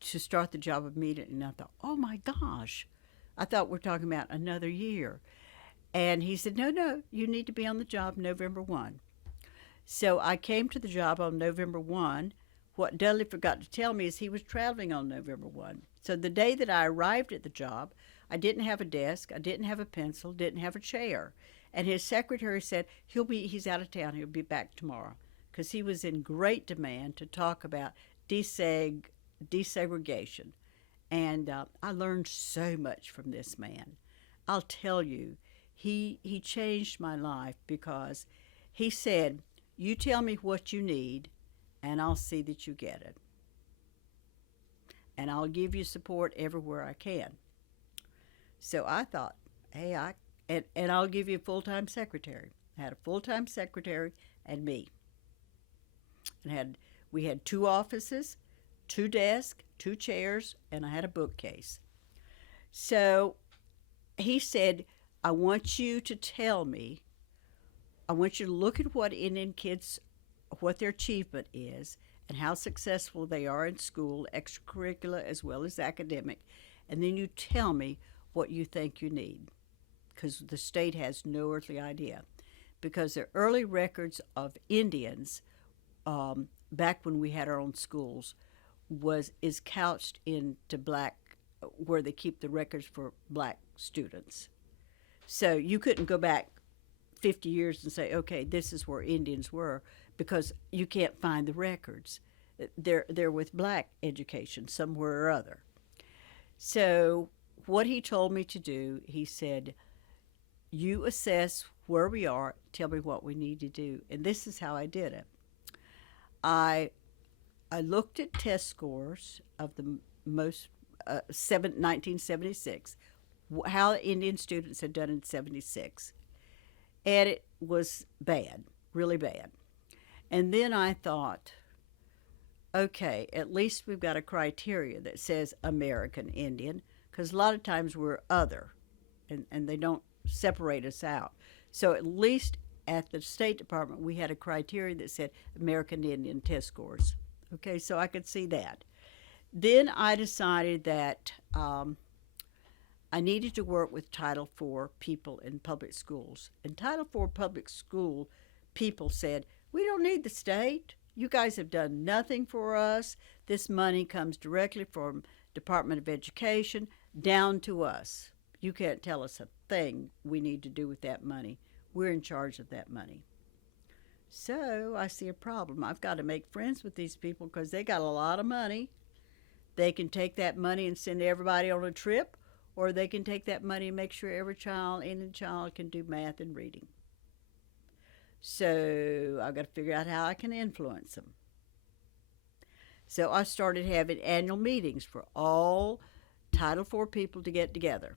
start the job immediately. And I thought, oh my gosh, I thought we're talking about another year. And he said, no, you need to be on the job November 1. So I came to the job on November 1. What Dudley forgot to tell me is he was traveling on November 1. So the day that I arrived at the job, I didn't have a desk, I didn't have a pencil, didn't have a chair. And his secretary said, he's out of town, he'll be back tomorrow. Because he was in great demand to talk about desegregation. And I learned so much from this man. I'll tell you, he changed my life because he said, you tell me what you need, and I'll see that you get it. And I'll give you support everywhere I can. So I thought, hey, and I'll give you a full-time secretary. I had a full-time secretary and me. And we had 2 offices, 2 desks, 2 chairs, and I had a bookcase. So he said, I want you to tell me, I want you to look at what Indian kids, what their achievement is, and how successful they are in school, extracurricular as well as academic, and then you tell me what you think you need, because the state has no earthly idea. Because the early records of Indians, back when we had our own schools, is couched into black, where they keep the records for black students. So you couldn't go back 50 years and say, okay, this is where Indians were, because you can't find the records. They're with black education somewhere or other. So what he told me to do, he said, you assess where we are, tell me what we need to do. And this is how I did it. I looked at test scores of the most 1976, how Indian students had done in 76. And it was bad, really bad. And then I thought, okay, at least we've got a criteria that says American Indian, because a lot of times we're other, and they don't separate us out. So at least at the State Department, we had a criteria that said American Indian test scores. Okay, so I could see that. Then I decided that I needed to work with Title IV people in public schools. And Title IV public school people said, we don't need the state. You guys have done nothing for us. This money comes directly from Department of Education down to us. You can't tell us a thing we need to do with that money. We're in charge of that money. So I see a problem. I've got to make friends with these people because they got a lot of money. They can take that money and send everybody on a trip, or they can take that money and make sure every Indian child can do math and reading. So I've got to figure out how I can influence them. So I started having annual meetings for all Title IV people to get together.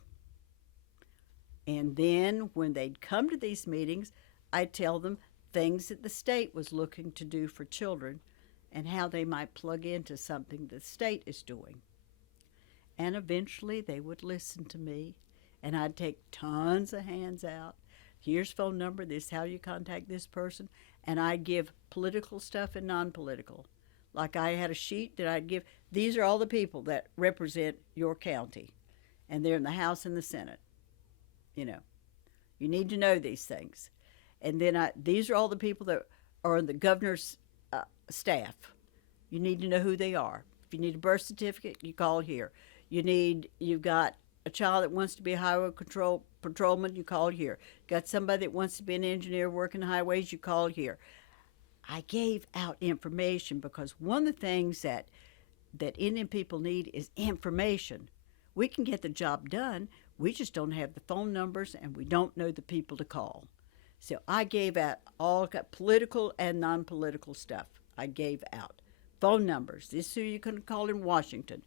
And then when they'd come to these meetings, I'd tell them things that the state was looking to do for children and how they might plug into something the state is doing. And eventually they would listen to me, and I'd take tons of hands out. Here's phone number, this is how you contact this person, and I'd give political stuff and non-political. Like I had a sheet that I'd give, these are all the people that represent your county, and they're in the House and the Senate. You know, you need to know these things. And then these are all the people that are on the governor's staff. You need to know who they are. If you need a birth certificate, you call here. You've got a child that wants to be a highway patrolman, you call here. Got somebody that wants to be an engineer working highways, you call here. I gave out information because one of the things that Indian people need is information. We can get the job done. We just don't have the phone numbers, and we don't know the people to call. So I gave out all political and non-political stuff. I gave out phone numbers. This is who you can call in Washington.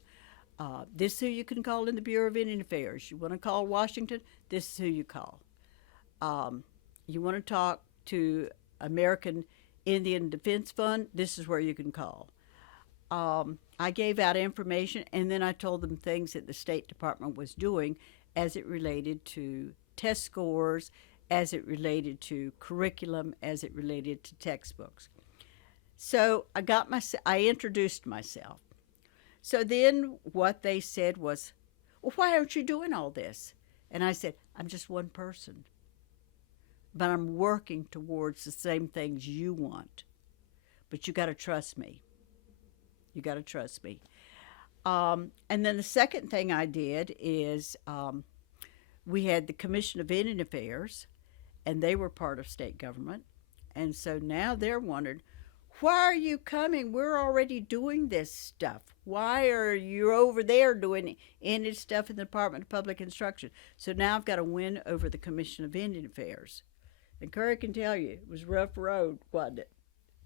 This is who you can call in the Bureau of Indian Affairs. You want to call Washington, this is who you call. You want to talk to American Indian Defense Fund, this is where you can call. I gave out information, and then I told them things that the State Department was doing as it related to test scores, as it related to curriculum, as it related to textbooks. So I introduced myself. So then what they said was, well, why aren't you doing all this? And I said, I'm just one person, but I'm working towards the same things you want. But you got to trust me. You got to trust me. And then the second thing I did is we had the Commission of Indian Affairs, and they were part of state government. And so now they're wondering, why are you coming? We're already doing this stuff. Why are you over there doing Indian stuff in the Department of Public Instruction? So now I've got to win over the Commission of Indian Affairs. And Curry can tell you, it was a rough road, wasn't it?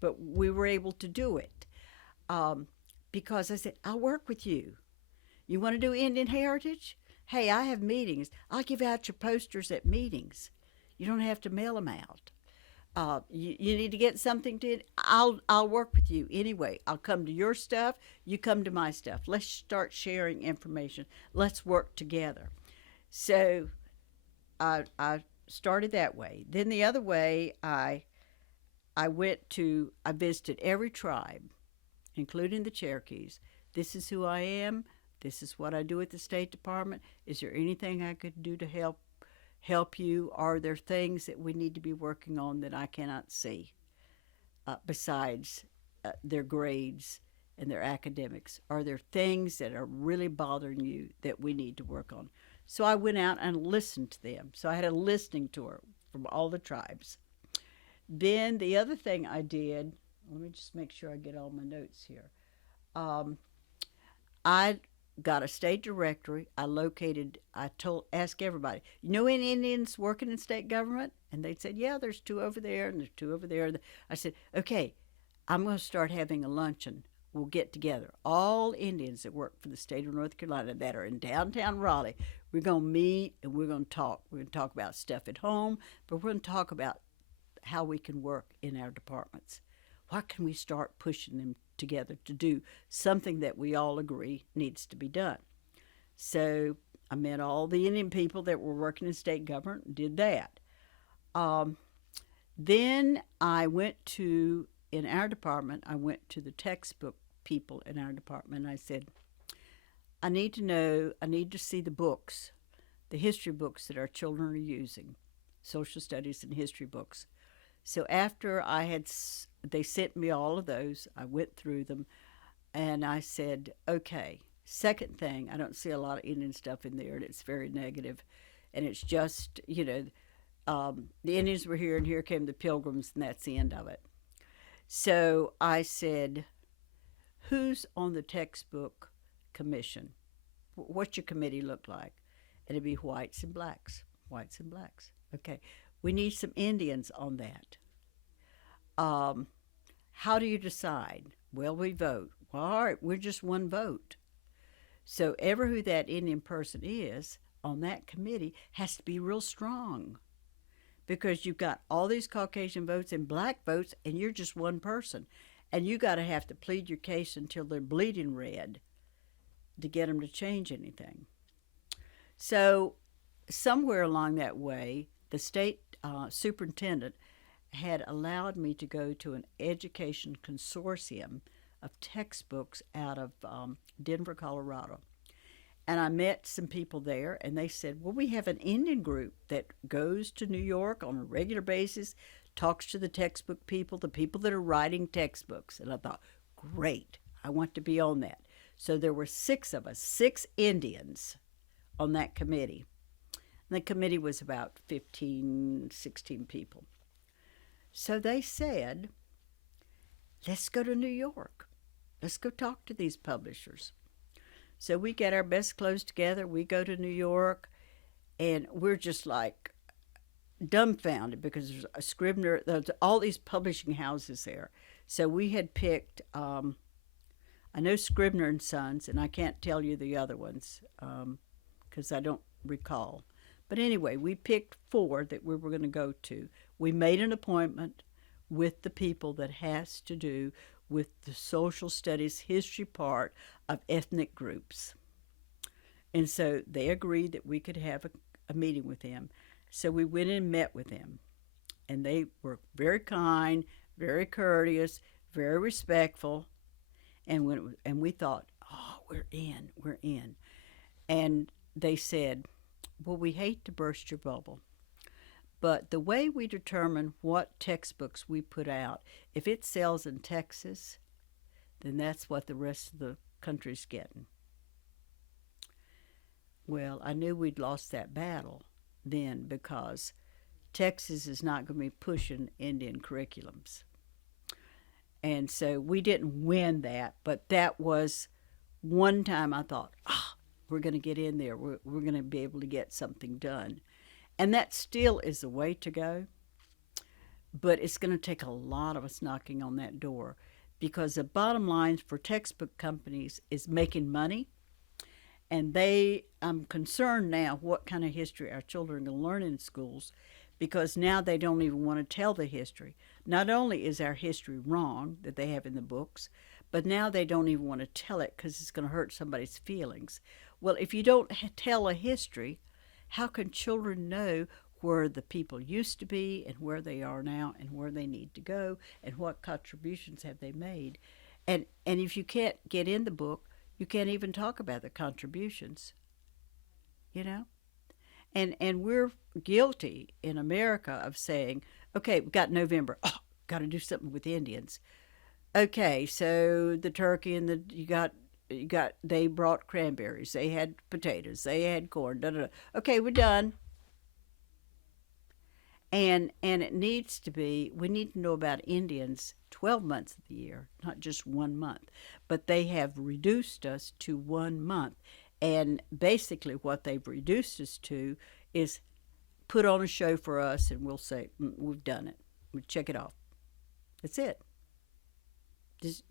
But we were able to do it. Because I said, I'll work with you. You want to do Indian Heritage? Hey, I have meetings. I'll give out your posters at meetings. You don't have to mail them out. You need to get something to it. I'll work with you anyway. I'll come to your stuff. You come to my stuff. Let's start sharing information. Let's work together. So I started that way. Then the other way, I visited every tribe, including the Cherokees. This is who I am. This is what I do at the State Department. Is there anything I could do to help you? Are there things that we need to be working on that I cannot see besides their grades and their academics? Are there things that are really bothering you that we need to work on? So I went out and listened to them. So I had a listening tour from all the tribes. Then the other thing I did, let me just make sure I get all my notes here. I got a state directory. Asked everybody, you know any Indians working in state government? And they said, yeah, there's 2 over there and there's 2 over there. I said, okay, I'm going to start having a luncheon. We'll get together. All Indians that work for the state of North Carolina that are in downtown Raleigh, we're going to meet and we're going to talk. We're going to talk about stuff at home, but we're going to talk about how we can work in our departments. What can we start pushing them together to do something that we all agree needs to be done? So I met all the Indian people that were working in state government and did that. Then I went to, in our department, I went to the textbook people in our department and I said, I need to see the books, the history books that our children are using, social studies and history books. So after they sent me all of those, I went through them, and I said, okay, second thing, I don't see a lot of Indian stuff in there, and it's very negative, and it's just, the Indians were here, and here came the Pilgrims, and that's the end of it. So I said, who's on the textbook commission? What's your committee look like? And it'd be whites and blacks. Okay. We need some Indians on that. How do you decide? Well, we vote. Well, all right, we're just one vote. So ever who that Indian person is on that committee has to be real strong, because you've got all these Caucasian votes and black votes, and you're just one person. And you got to have to plead your case until they're bleeding red to get them to change anything. So somewhere along that way, the state superintendent had allowed me to go to an education consortium of textbooks out of Denver, Colorado. And I met some people there, and they said, well, we have an Indian group that goes to New York on a regular basis, talks to the textbook people, the people that are writing textbooks. And I thought, great, I want to be on that. So there were 6 of us, 6 Indians on that committee. And the committee was about 15, 16 people. So they said, let's go to New York. Let's go talk to these publishers. So we get our best clothes together. We go to New York, and we're just like dumbfounded because there's a Scribner, there's all these publishing houses there. So we had picked, I know Scribner and Sons, and I can't tell you the other ones because I don't recall. But anyway, we picked 4 that we were going to go to. We made an appointment. with the people that has to do with the social studies history part of ethnic groups. And so they agreed that we could have a meeting with them. So we went and met with them. And they were very kind, very courteous, very respectful. And we thought, oh, we're in. And they said, well, we hate to burst your bubble, but the way we determine what textbooks we put out, if it sells in Texas, then that's what the rest of the country's getting. Well, I knew we'd lost that battle then because Texas is not going to be pushing Indian curriculums. And so we didn't win that, but that was one time I thought, we're going to get in there. We're going to be able to get something done. And that still is the way to go. But it's going to take a lot of us knocking on that door because the bottom line for textbook companies is making money. And I'm concerned now what kind of history our children are going to learn in schools because now they don't even want to tell the history. Not only is our history wrong that they have in the books, but now they don't even want to tell it because it's going to hurt somebody's feelings. Well, if you don't tell a history, how can children know where the people used to be and where they are now and where they need to go and what contributions have they made? And if you can't get in the book, you can't even talk about the contributions, you know? And we're guilty in America of saying, okay, we've got November. Oh, got to do something with the Indians. Okay, so the turkey and they brought cranberries, they had potatoes, they had corn, Okay, we're done. And it needs to be, we need to know about Indians 12 months of the year, not just 1 month. But they have reduced us to 1 month. And basically what they've reduced us to is put on a show for us and we'll say, we've done it. We'll check it off. That's it.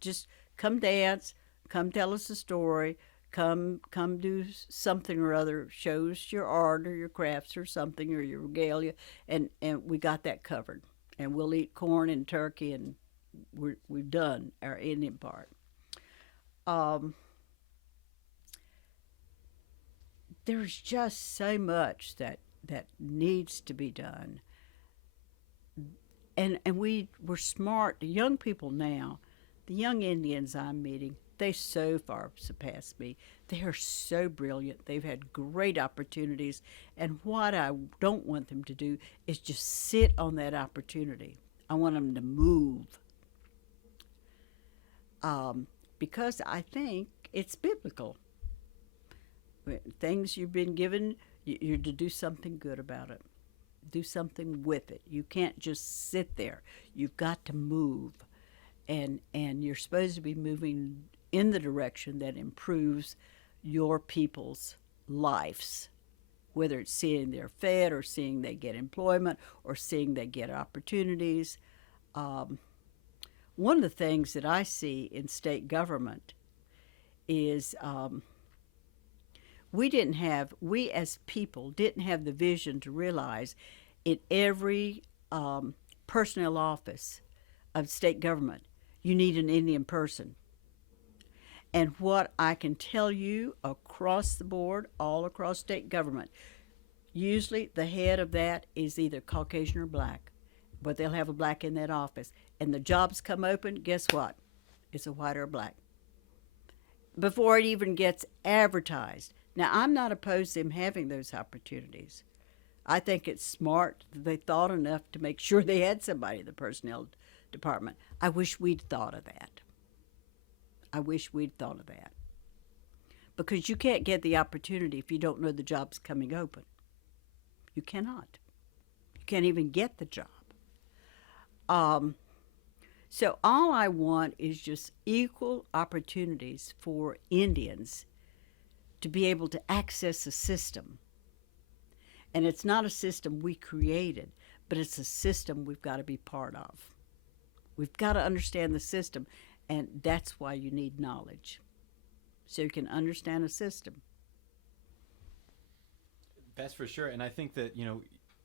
Just come dance, come tell us a story, come do something or other, show us your art or your crafts or something or your regalia, and we got that covered. And we'll eat corn and turkey and we've done our Indian part. There's just so much that needs to be done. And we're smart. The young people now, the young Indians I'm meeting, they so far surpass me. They are so brilliant. They've had great opportunities. And what I don't want them to do is just sit on that opportunity. I want them to move. Because I think it's biblical. Things you've been given, you're to do something good about it. Do something with it. You can't just sit there. You've got to move. And you're supposed to be moving in the direction that improves your people's lives, whether it's seeing they're fed or seeing they get employment or seeing they get opportunities. One of the things that I see in state government is we as people didn't have the vision to realize in every personnel office of state government, you need an Indian person. And what I can tell you across the board, all across state government, usually the head of that is either Caucasian or black, but they'll have a black in that office. And the jobs come open, guess what? It's a white or a black. Before it even gets advertised. Now, I'm not opposed to them having those opportunities. I think it's smart that they thought enough to make sure they had somebody in the personnel department. I wish we'd thought of that. Because you can't get the opportunity if you don't know the job's coming open. You cannot. You can't even get the job. So all I want is just equal opportunities for Indians to be able to access a system. And it's not a system we created, but it's a system we've got to be part of. We've got to understand the system, and that's why you need knowledge, so you can understand a system. That's for sure. And I think that,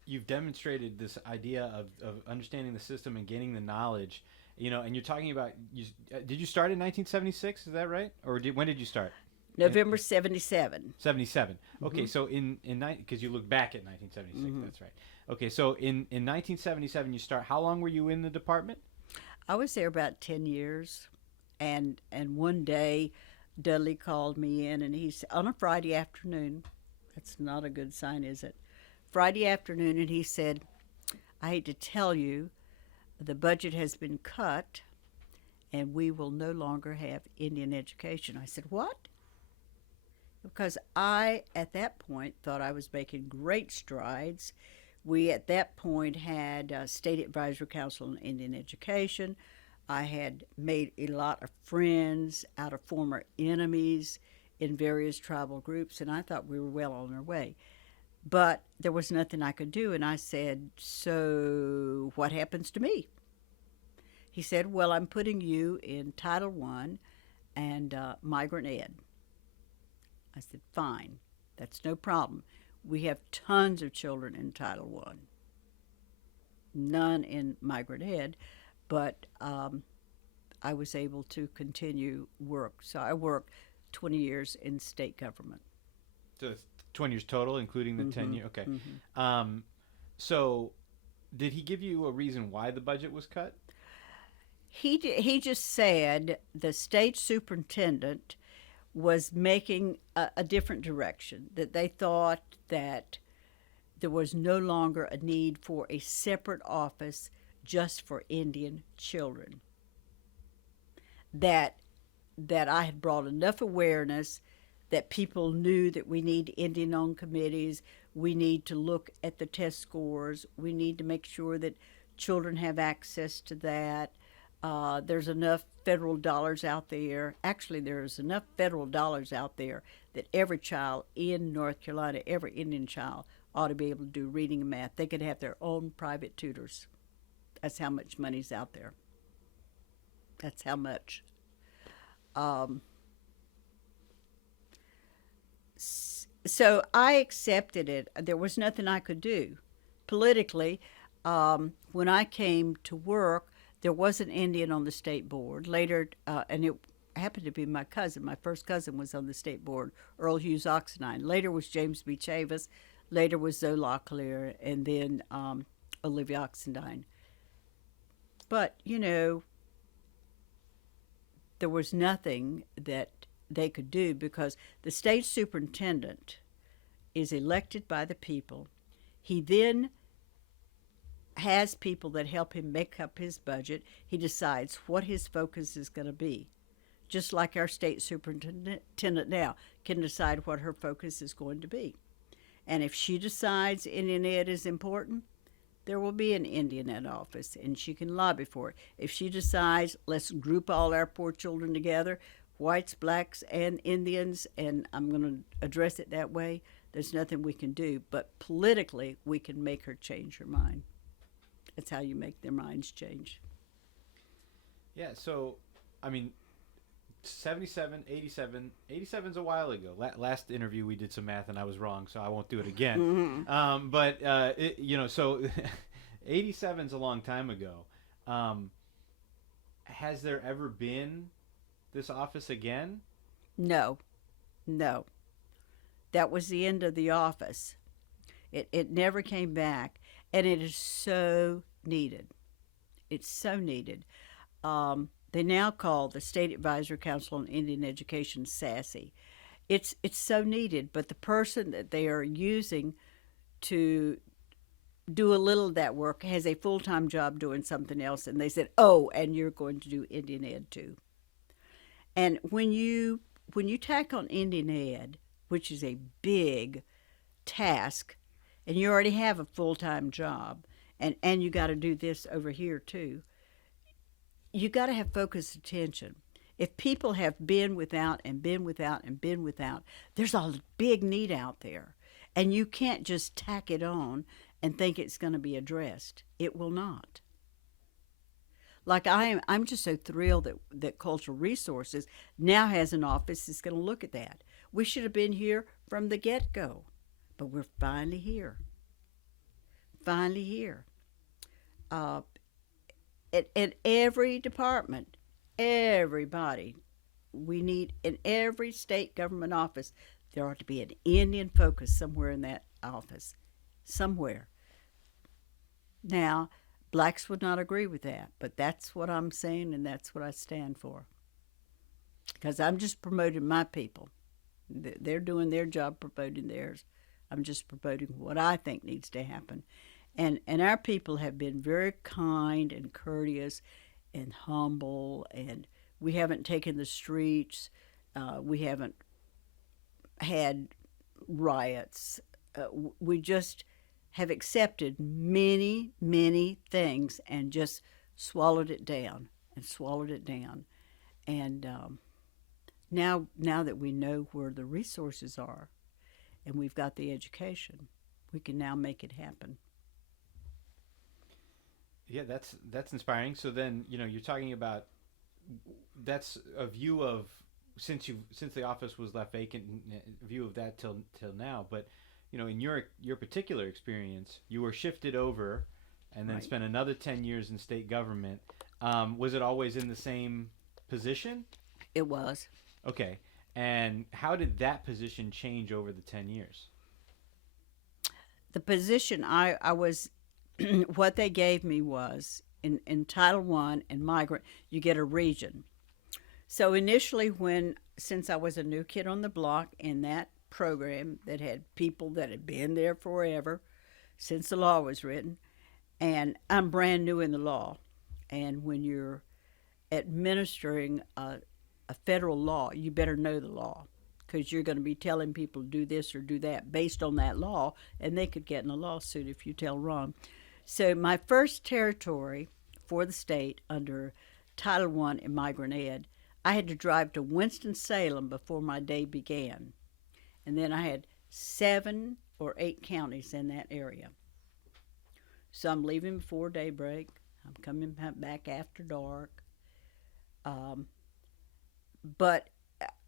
you've demonstrated this idea of understanding the system and gaining the knowledge, and you're talking about did you start in 1976? Is that right? Or when did you start? November 77. 77. Okay, so because you look back at 1976, that's right. Okay, so in 1977 you start. How long were you in the department? I was there about 10 years, and one day Dudley called me in, and he said, on a Friday afternoon, that's not a good sign, is it? Friday afternoon, and he said, I hate to tell you, the budget has been cut, and we will no longer have Indian education. I said, what? Because I, at that point, thought I was making great strides. We, at that point, had State Advisory Council on Indian Education. I had made a lot of friends out of former enemies in various tribal groups, and I thought we were well on our way. But there was nothing I could do, and I said, so what happens to me? He said, well, I'm putting you in Title I and Migrant Ed. I said, fine, that's no problem. We have tons of children in Title I, none in Migrant Ed, but I was able to continue work. So I worked 20 years in state government. So it's 20 years total, including the 10 years. Okay. Mm-hmm. So did he give you a reason why the budget was cut? He just said the state superintendent was making a different direction, that they thought that there was no longer a need for a separate office just for Indian children. That I had brought enough awareness that people knew that we need Indian-owned committees, we need to look at the test scores, we need to make sure that children have access to that. There's enough federal dollars out there. Actually, there's enough federal dollars out there that every child in North Carolina, every Indian child, ought to be able to do reading and math. They could have their own private tutors. That's how much money's out there. That's how much. So I accepted it. There was nothing I could do. Politically, when I came to work, there was an Indian on the state board. Later, and it happened to be my cousin. My first cousin was on the state board, Earl Hughes Oxendine. Later was James B. Chavis. Later was Zoe Locklear, and then Olivia Oxendine. But, there was nothing that they could do because the state superintendent is elected by the people. He then has people that help him make up his budget. He decides what his focus is going to be. Just like our state superintendent now can decide what her focus is going to be. And if she decides Indian Ed is important, there will be an Indian Ed office, and she can lobby for it. If she decides, let's group all our poor children together, whites, blacks, and Indians, and I'm going to address it that way, there's nothing we can do. But politically, we can make her change her mind. That's how you make their minds change. Yeah, so, 77, 87. 87's a while ago. Last interview we did some math and I was wrong, so I won't do it again. Mm-hmm. So 87's a long time ago. Has there ever been this office again? No. That was the end of the office. It never came back, and it is so needed. It's so needed. They now call the State Advisory Council on Indian Education SASE. It's so needed, but the person that they are using to do a little of that work has a full-time job doing something else, and they said, oh, and you're going to do Indian Ed too. And when you tack on Indian Ed, which is a big task, and you already have a full-time job, and you got to do this over here too, you got to have focused attention. If people have been without and been without and been without, there's a big need out there. And you can't just tack it on and think it's going to be addressed. It will not. Like I'm just so thrilled that Cultural Resources now has an office that's going to look at that. We should have been here from the get-go, but we're finally here. finally here. Uh, in every department, everybody, we need in every state government office, there ought to be an Indian focus somewhere in that office, somewhere. Now, blacks would not agree with that, but that's what I'm saying, and that's what I stand for. Because I'm just promoting my people. They're doing their job promoting theirs. I'm just promoting what I think needs to happen. And our people have been very kind and courteous and humble, and we haven't taken the streets. We haven't had riots. We just have accepted many, many things and just swallowed it down and swallowed it down. And now that we know where the resources are and we've got the education, we can now make it happen. Yeah, that's inspiring. So then, you're talking about that's a view of since the office was left vacant, view of that till now. But in your particular experience, you were shifted over, and then Right. spent another 10 years in state government. Was it always in the same position? It was. Okay, and how did that position change over the 10 years? The position I was, what they gave me was in Title I and migrant, you get a region. So initially, since I was a new kid on the block in that program that had people that had been there forever since the law was written, and I'm brand new in the law, and when you're administering a federal law, you better know the law because you're going to be telling people to do this or do that based on that law, and they could get in a lawsuit if you tell wrong. So my first territory for the state under Title I in migrant ed, I had to drive to Winston-Salem before my day began. And then I had 7 or 8 counties in that area. So I'm leaving before daybreak. I'm coming back after dark. But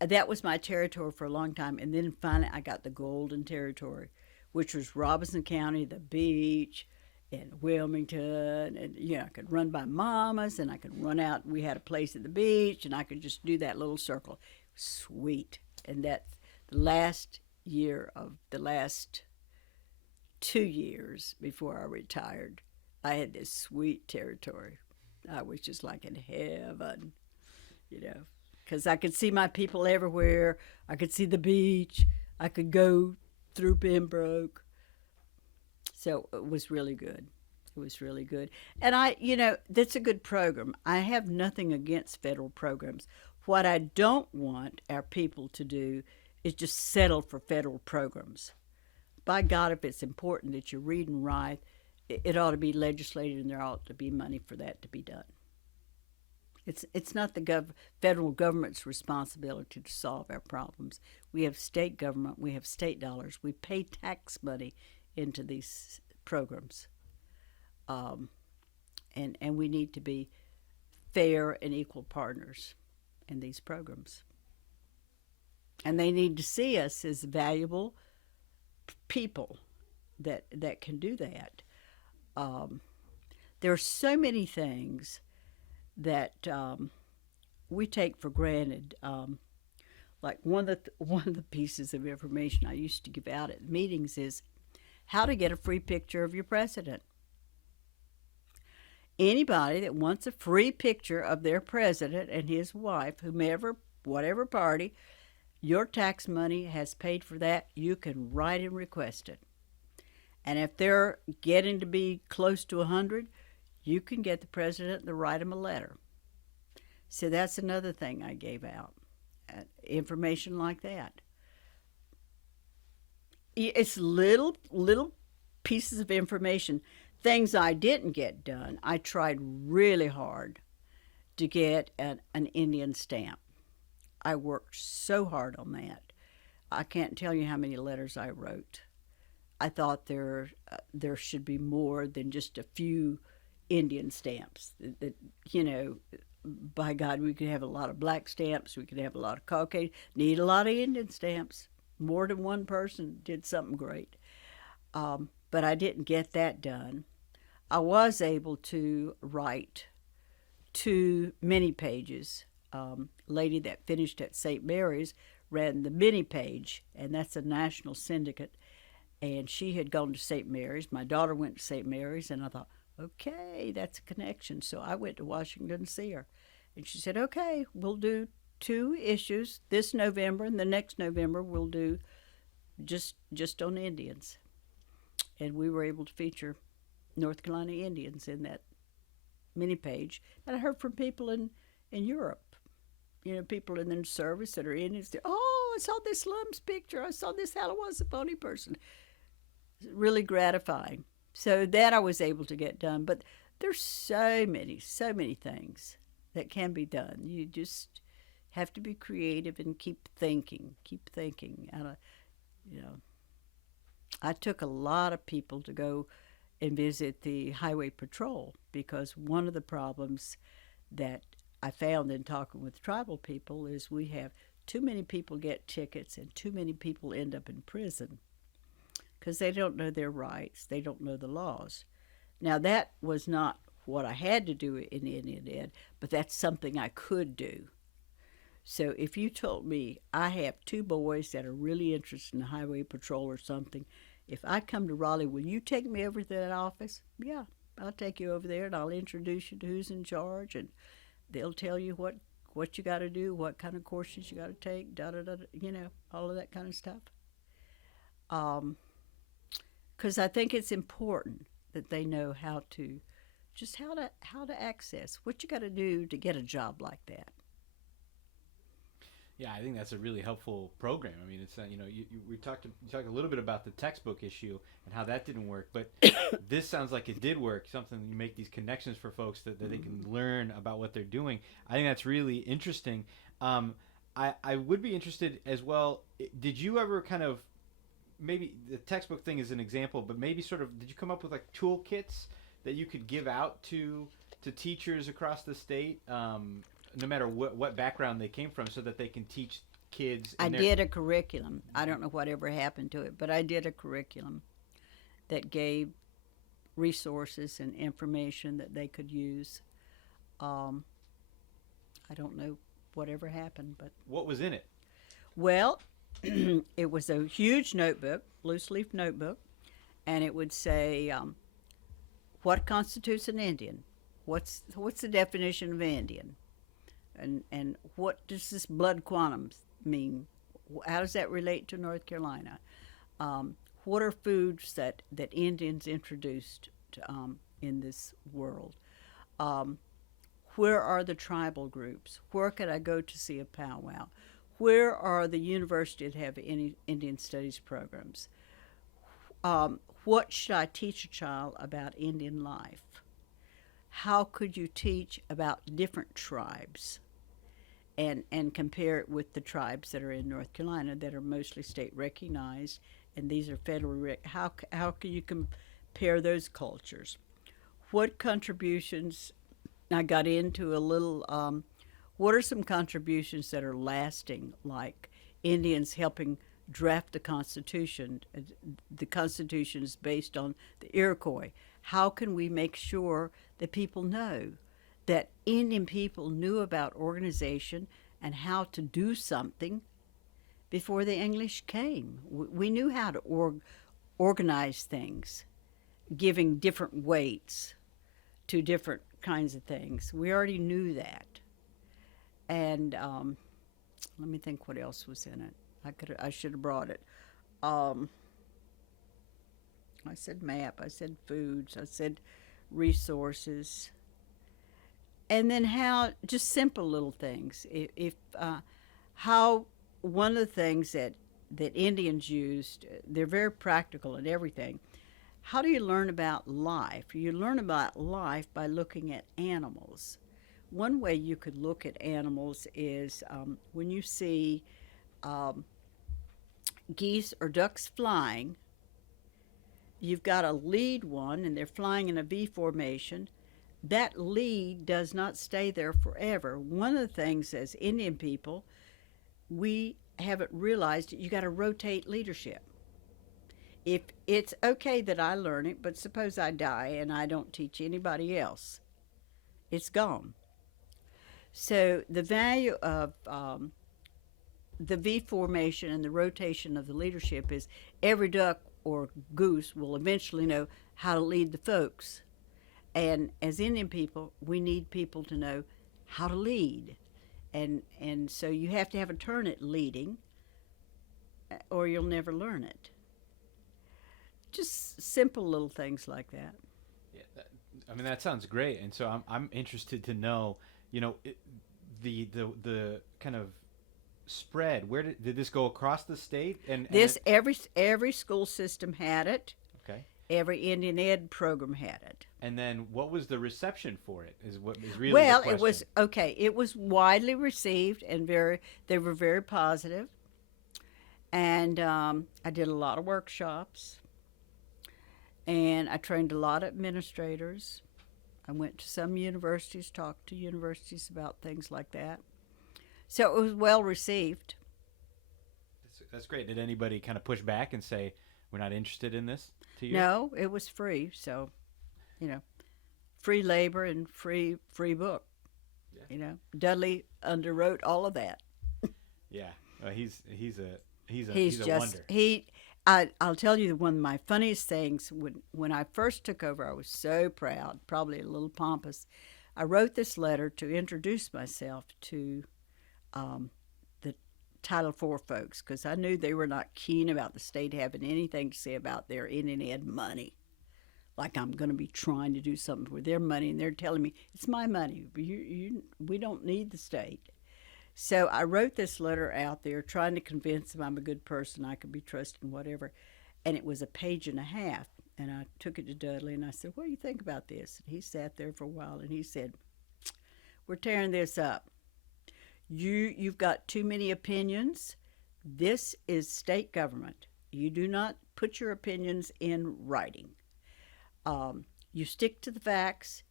that was my territory for a long time. And then finally I got the Golden Territory, which was Robinson County, the beach, and Wilmington. And, I could run by Mama's, and I could run out. We had a place at the beach, and I could just do that little circle. Sweet. And that's the last year of the last 2 years before I retired. I had this sweet territory. I was just like in heaven, because I could see my people everywhere. I could see the beach. I could go through Pembroke. So it was really good. It was really good. And that's a good program. I have nothing against federal programs. What I don't want our people to do is just settle for federal programs. By God, if it's important that you read and write, it ought to be legislated, and there ought to be money for that to be done. It's not the federal government's responsibility to solve our problems. We have state government. We have state dollars. We pay tax money into these programs. And we need to be fair and equal partners in these programs. And they need to see us as valuable people that can do that. There are so many things that we take for granted. Like one of the pieces of information I used to give out at meetings is how to get a free picture of your president. Anybody that wants a free picture of their president and his wife, whomever, whatever party, your tax money has paid for that, you can write and request it. And if they're getting to be close to 100, you can get the president to write them a letter. So that's another thing I gave out, information like that. It's little pieces of information, things I didn't get done. I tried really hard to get an Indian stamp. I worked so hard on that. I can't tell you how many letters I wrote. I thought there should be more than just a few Indian stamps. That by God, we could have a lot of black stamps. We could have a lot of Caucasian. Need a lot of Indian stamps. More than one person did something great. but I didn't get that done. I was able to write 2 mini pages. Lady that finished at St. Mary's ran the mini page, and that's a national syndicate. And she had gone to St. Mary's. My daughter went to St. Mary's, and I thought, okay, that's a connection. So I went to Washington to see her. And she said, okay, we'll do 2 issues this November, and the next November we'll do just on Indians. And we were able to feature North Carolina Indians in that mini page. And I heard from people in Europe, people in the service that are Indians. Oh, I saw this Lum's picture. I saw this Halawasaponi person. Really gratifying. So that I was able to get done. But there's so many things that can be done. You just have to be creative and keep thinking. And, I took a lot of people to go and visit the highway patrol, because one of the problems that I found in talking with tribal people is we have too many people get tickets and too many people end up in prison because they don't know their rights, they don't know the laws. Now, that was not what I had to do in Indian Ed, but that's something I could do. So if you told me I have 2 boys that are really interested in the highway patrol or something, if I come to Raleigh, will you take me over to that office? Yeah, I'll take you over there and I'll introduce you to who's in charge, and they'll tell you what you got to do, what kind of courses you got to take, all of that kind of stuff. Because I think it's important that they know how to access what you got to do to get a job like that. Yeah, I think that's a really helpful program. I mean, it's we talked a little bit about the textbook issue and how that didn't work, but this sounds like it did work. Something, you make these connections for folks that they can learn about what they're doing. I think that's really interesting. I would be interested as well. Did you ever kind of, maybe the textbook thing is an example, but maybe sort of, did you come up with like toolkits that you could give out to teachers across the state? No matter what background they came from, so that they can teach kids. I did a curriculum. I don't know whatever happened to it, but I did a curriculum that gave resources and information that they could use. I don't know whatever happened, but... What was in it? Well, it was a huge notebook, loose leaf notebook, and it would say, what constitutes an Indian? What's the definition of Indian? And what does this blood quantum mean? How does that relate to North Carolina? What are foods that Indians introduced to, in this world? Where are the tribal groups? Where could I go to see a powwow? Where are the universities that have any Indian studies programs? What should I teach a child about Indian life? How could you teach about different tribes and compare it with the tribes that are in North Carolina that are mostly state recognized, and these are federally how can you compare those cultures? What contributions, I got into a little, what are some contributions that are lasting, like Indians helping draft the Constitution? The Constitution is based on the Iroquois. How can we make sure that people know that Indian people knew about organization and how to do something before the English came? We knew how to organize things, giving different weights to different kinds of things. We already knew that. And let me think what else was in it. I should have brought it. I said map, I said foods, I said resources, and then how, just simple little things. How one of the things that Indians used, they're very practical in everything. How do you learn about life? You learn about life by looking at animals. One way you could look at animals is when you see geese or ducks flying, you've got a lead one and they're flying in a V formation. That lead does not stay there forever. One of the things as Indian people, we haven't realized that you got to rotate leadership. If it's okay that I learn it, but suppose I die and I don't teach anybody else, it's gone. So the value of the V formation and the rotation of the leadership is every duck or goose will eventually know how to lead the folks. And as Indian people, we need people to know how to lead. And so you have to have a turn at leading or you'll never learn it. Just simple little things like that. Yeah, I mean that sounds great, and so I'm interested to know, the kind of spread. Where did this go across the state? This every school system had it. Okay. Every Indian Ed program had it. And then what was the reception for it? Is what is really Well, the question. it was okay. It was widely received and they were very positive. And I did a lot of workshops. And I trained a lot of administrators. I went to some universities, talked to universities about things like that. So it was well received. That's great. Did anybody kind of push back and say, we're not interested in this to you? No, it was free. So, free labor and free book. Yeah. Dudley underwrote all of that. Yeah. Well, he's a just wonder. I'll tell you one of my funniest things. When I first took over, I was so proud, probably a little pompous. I wrote this letter to introduce myself to the Title IV folks because I knew they were not keen about the state having anything to say about their Indian Ed money. Like I'm going to be trying to do something with their money, and they're telling me, it's my money. We don't need the state. So I wrote this letter out there trying to convince them I'm a good person, I could be trusted and whatever. And it was a page and a half. And I took it to Dudley and I said, what do you think about this? And he sat there for a while and he said, we're tearing this up. You've got too many opinions. This is state government. You do not put your opinions in writing. You stick to the facts.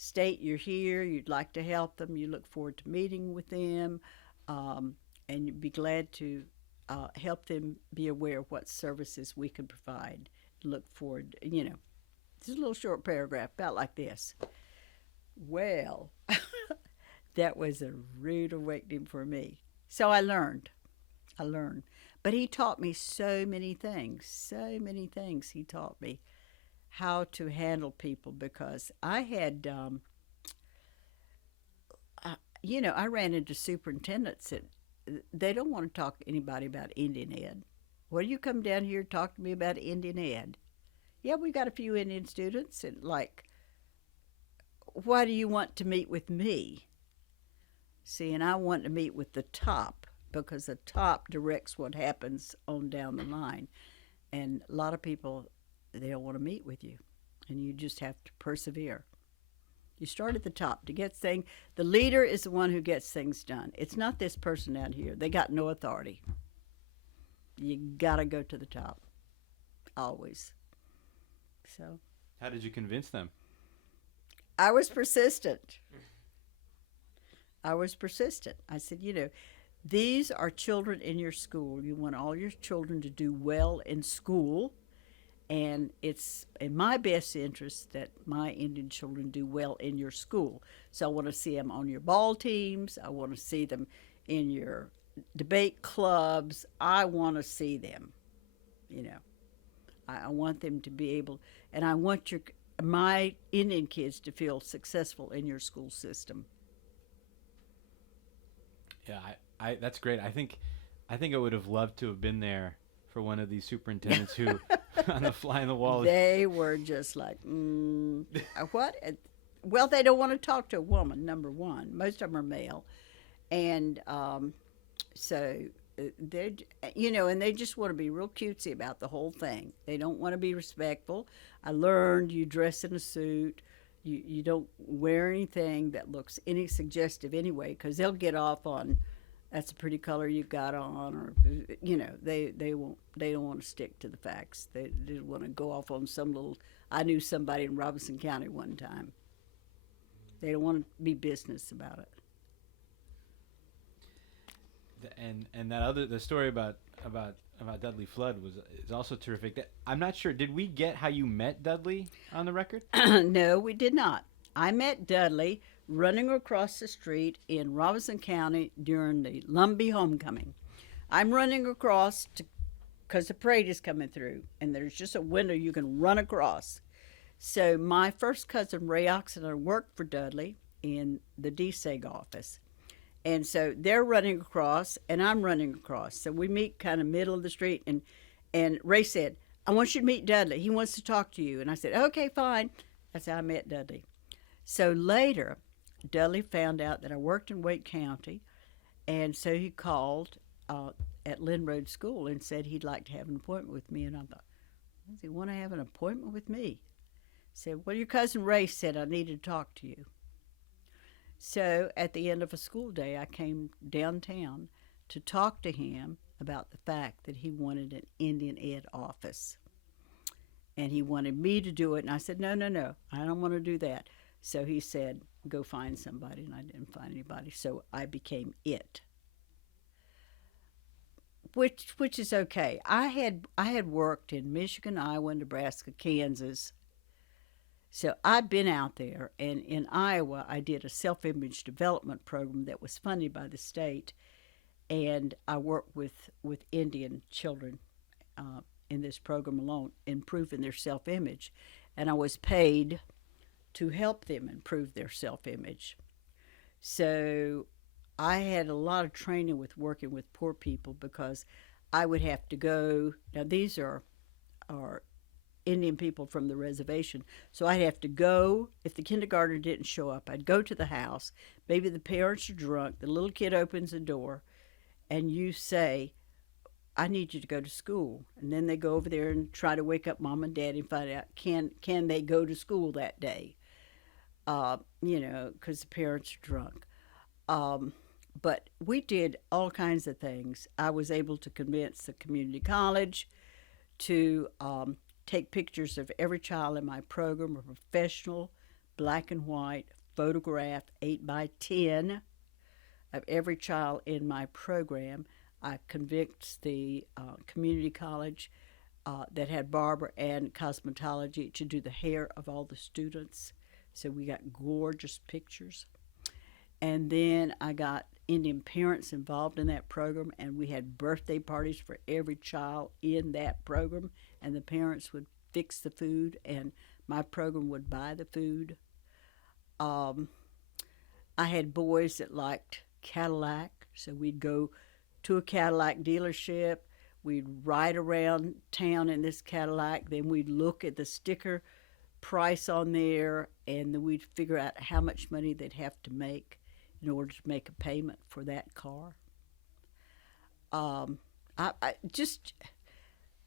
State you're here, you'd like to help them, you look forward to meeting with them, and you'd be glad to help them be aware of what services we can provide. Look forward, Just a little short paragraph about like this. Well, that was a rude awakening for me. So I learned. But he taught me so many things he taught me. How to handle people because I had, I ran into superintendents that they don't want to talk to anybody about Indian Ed. Well, you come down here and talk to me about Indian Ed. Yeah, we got a few Indian students and why do you want to meet with me? See, and I want to meet with the top because the top directs what happens on down the line. And a lot of people, they don't want to meet with you, and you just have to persevere. You start at the top to get things. The leader is the one who gets things done. It's not this person out here. They got no authority. You got to go to the top, always. So, how did you convince them? I was persistent. I said, these are children in your school. You want all your children to do well in school. And it's in my best interest that my Indian children do well in your school. So I want to see them on your ball teams. I want to see them in your debate clubs. I want to see them, I want them to be able, and I want my Indian kids to feel successful in your school system. Yeah, I that's great. I think I would have loved to have been there for one of these superintendents who on the fly on the wall. They were just like, what? Well, they don't want to talk to a woman, number one. Most of them are male. And so they, and they just want to be real cutesy about the whole thing. They don't want to be respectful. I learned you dress in a suit. You don't wear anything that looks any suggestive anyway, because they'll get off on, that's a pretty color you've got on, or they don't want to stick to the facts. They want to go off on some little. I knew somebody in Robinson County one time. They don't want to be business about it. And that other the story about Dudley Flood is also terrific. I'm not sure. Did we get how you met Dudley on the record? No, we did not. I met Dudley running across the street in Robinson County during the Lumbee homecoming. I'm running across because the parade is coming through, and there's just a window you can run across. So my first cousin Ray Oxendine worked for Dudley in the DSEG office. And so they're running across, and I'm running across. So we meet kind of middle of the street, and Ray said, I want you to meet Dudley. He wants to talk to you. And I said, okay, fine. That's how I met Dudley. So later, Dudley found out that I worked in Wake County, and so he called at Lynn Road School and said he'd like to have an appointment with me. And I thought, does he want to have an appointment with me? He said, well, your cousin Ray said I needed to talk to you. So at the end of a school day, I came downtown to talk to him about the fact that he wanted an Indian Ed office. And he wanted me to do it. And I said, no, I don't want to do that. So he said, go find somebody. And I didn't find anybody. So I became it, which is okay. I had worked in Michigan, Iowa, Nebraska, Kansas. So I'd been out there, and in Iowa, I did a self-image development program that was funded by the state, and I worked with Indian children in this program alone, improving their self-image, and I was paid to help them improve their self-image. So I had a lot of training with working with poor people because I would have to go. Now these are Indian people from the reservation. So I'd have to go, if the kindergartner didn't show up, I'd go to the house. Maybe the parents are drunk. The little kid opens the door, and you say, I need you to go to school. And then they go over there and try to wake up mom and dad and find out, can they go to school that day? Because the parents are drunk. But we did all kinds of things. I was able to convince the community college to take pictures of every child in my program, a professional, black and white photograph, 8 by 10 of every child in my program. I convinced the community college that had barber and cosmetology to do the hair of all the students. So we got gorgeous pictures. And then I got Indian parents involved in that program, and we had birthday parties for every child in that program, and the parents would fix the food, and my program would buy the food. I had boys that liked Cadillac, so we'd go to a Cadillac dealership. We'd ride around town in this Cadillac. Then we'd look at the sticker price on there, and then we'd figure out how much money they'd have to make in order to make a payment for that car.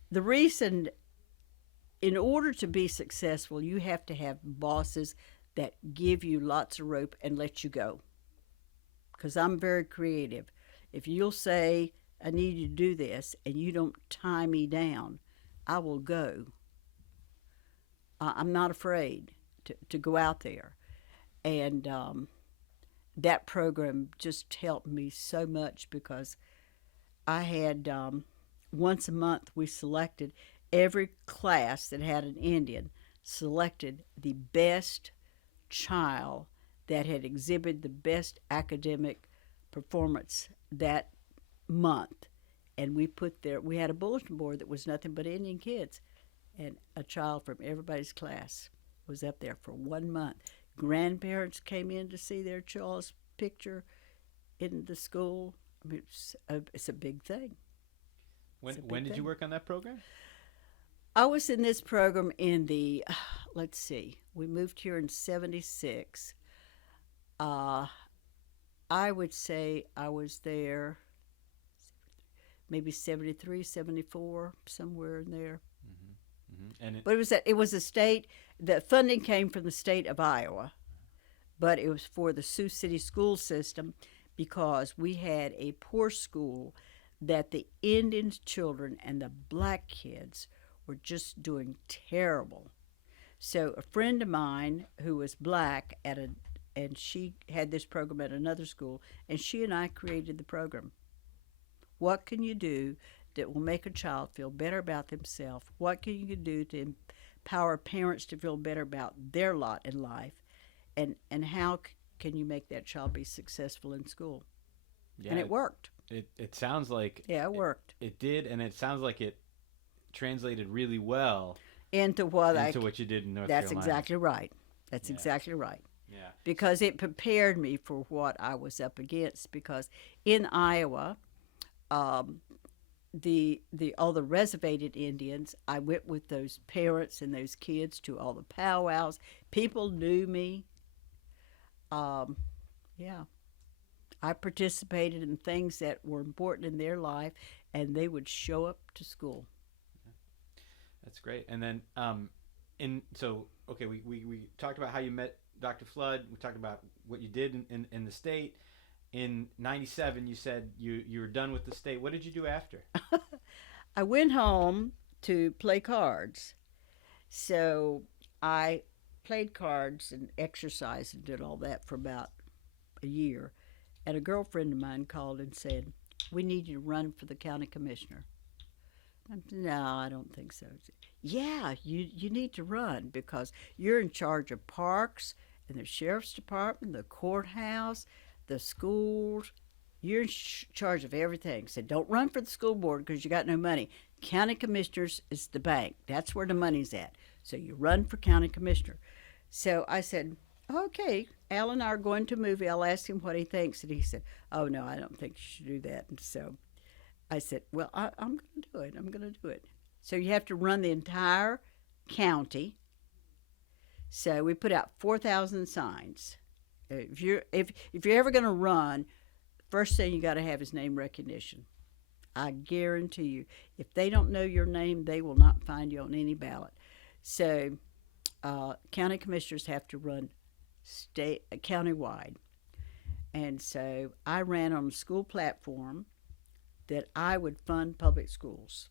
The reason, in order to be successful, you have to have bosses that give you lots of rope and let you go. Because I'm very creative. If you'll say, I need you to do this, and you don't tie me down, I will go. I'm not afraid to go out there. And that program just helped me so much because I had, once a month, we selected every class that had an Indian, selected the best child that had exhibited the best academic performance that month. And we had a bulletin board that was nothing but Indian kids. And a child from everybody's class was up there for 1 month. Grandparents came in to see their child's picture in the school. I mean, it's a big thing. When did you work on that program? I was in this program in the, we moved here in 76. I would say I was there maybe 73, 74, somewhere in there. But it was a state, the funding came from the state of Iowa, but it was for the Sioux City school system because we had a poor school that the Indian children and the black kids were just doing terrible. So a friend of mine who was black and she had this program at another school, and she and I created the program. What can you do that will make a child feel better about themselves? What can you do to empower parents to feel better about their lot in life? And how can you make that child be successful in school? Yeah, And it worked. It sounds like Yeah, it worked. it did, and it sounds like it translated really well Into what into what you did in North That's Carolina. exactly right. That's Yeah. exactly right. Yeah. Because it prepared me for what I was up against. Because in Iowa, the all the reservated Indians, I went with those parents and those kids to all the powwows. People knew me. Yeah, I participated in things that were important in their life, and they would show up to school. That's great. And then, we talked about how you met Dr. Flood. We talked about what you did in the state. In '97, you said you were done with the state. What did you do after? I went home to play cards. So I played cards and exercised and did all that for about a year. And a girlfriend of mine called and said, "We need you to run for the county commissioner." I said, "No, I don't think so." Said, "Yeah, you need to run because you're in charge of parks and the sheriff's department, the courthouse, the schools. You're in charge of everything." Said, "Don't run for the school board because you got no money. County commissioners is the bank. That's where the money's at. So you run for county commissioner." So I said, "Okay, Al and I are going to a movie. I'll ask him what he thinks." And he said, "Oh, no, I don't think you should do that." And so I said, "Well, I'm going to do it. I'm going to do it." So you have to run the entire county. So we put out 4,000 signs. If you're ever going to run, first thing you got to have is name recognition. I guarantee you, if they don't know your name, they will not find you on any ballot. So county commissioners have to run countywide. And so I ran on a school platform that I would fund public schools.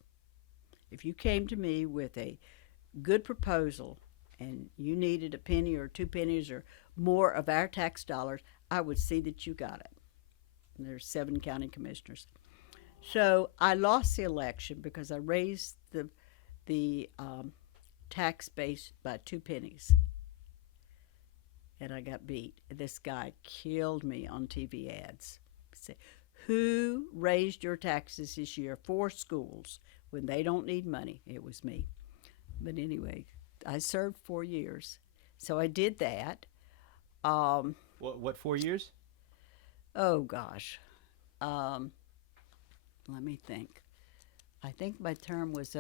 If you came to me with a good proposal and you needed a penny or 2 pennies or more of our tax dollars, I would see that you got it. And there's 7 county commissioners. So I lost the election because I raised the tax base by 2 pennies. And I got beat. This guy killed me on TV ads. Say, "Who raised your taxes this year for schools when they don't need money?" It was me. But anyway, I served 4 years. So I did that. What 4 years? Oh, gosh. Let me think. I think my term was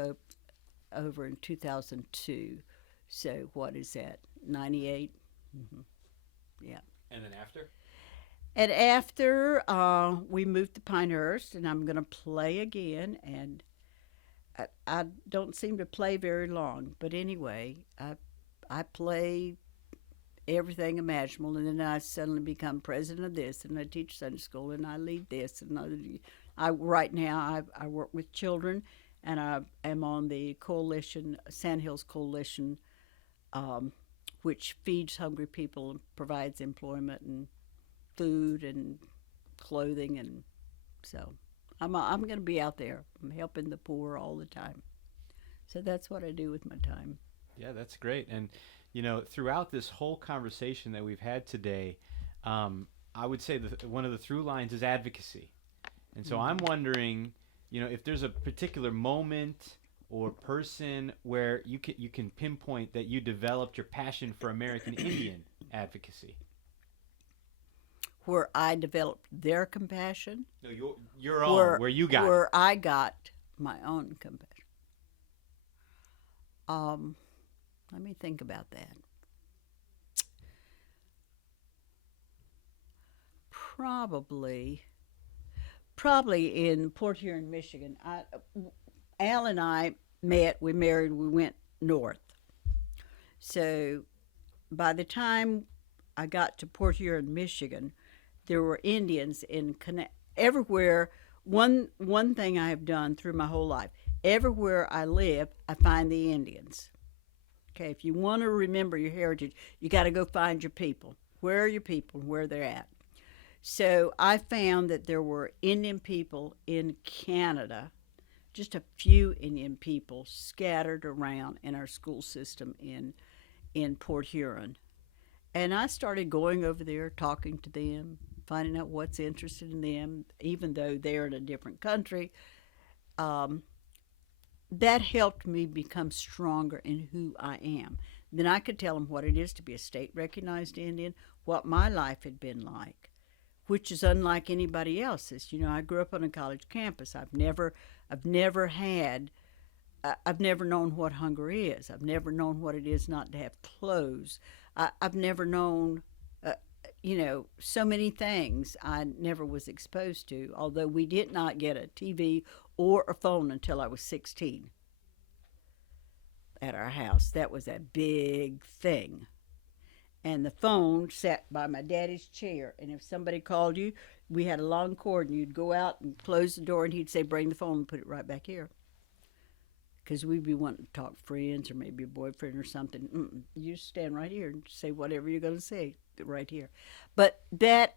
over in 2002. So what is that? 98? Mm-hmm. Yeah. And then after? And after we moved to Pinehurst, and I'm going to play again, and I don't seem to play very long. But anyway, I play everything imaginable, and then I suddenly become president of this, and I teach Sunday school, and I lead this, and I right now I work with children, and I am on the coalition, Sandhills Coalition, which feeds hungry people and provides employment and food and clothing, and so I'm going to be out there. I'm helping the poor all the time. So that's what I do with my time. Yeah, that's great. And throughout this whole conversation that we've had today, I would say that one of the through lines is advocacy. And so I'm wondering, if there's a particular moment or person where you can pinpoint that you developed your passion for American Indian advocacy. Where I developed their compassion. No, your own, where you got where it. I got my own compassion. Let me think about that. Probably in Port Huron, Michigan. Al and I met, we married, we went north. So by the time I got to Port Huron, Michigan, there were Indians everywhere. One thing I have done through my whole life, everywhere I live, I find the Indians. Okay, if you want to remember your heritage, you got to go find your people. Where are your people? Where they're at. So I found that there were Indian people in Canada, just a few Indian people scattered around in our school system in Port Huron. And I started going over there, talking to them, finding out what's interested in them, even though they're in a different country. Um, that helped me become stronger in who I am. Then I could tell them what it is to be a state recognized Indian, what my life had been like, which is unlike anybody else's. You know, I grew up on a college campus. I've never had, I've never known what hunger is. I've never known what it is not to have clothes. I've never known, so many things I never was exposed to, although we did not get a TV or a phone until I was 16 at our house. That was a big thing. And the phone sat by my daddy's chair, and if somebody called you, we had a long cord, and you'd go out and close the door, and he'd say, bring the phone and put it right back here. Because we'd be wanting to talk friends or maybe a boyfriend or something. You stand right here and say whatever you're going to say right here. But that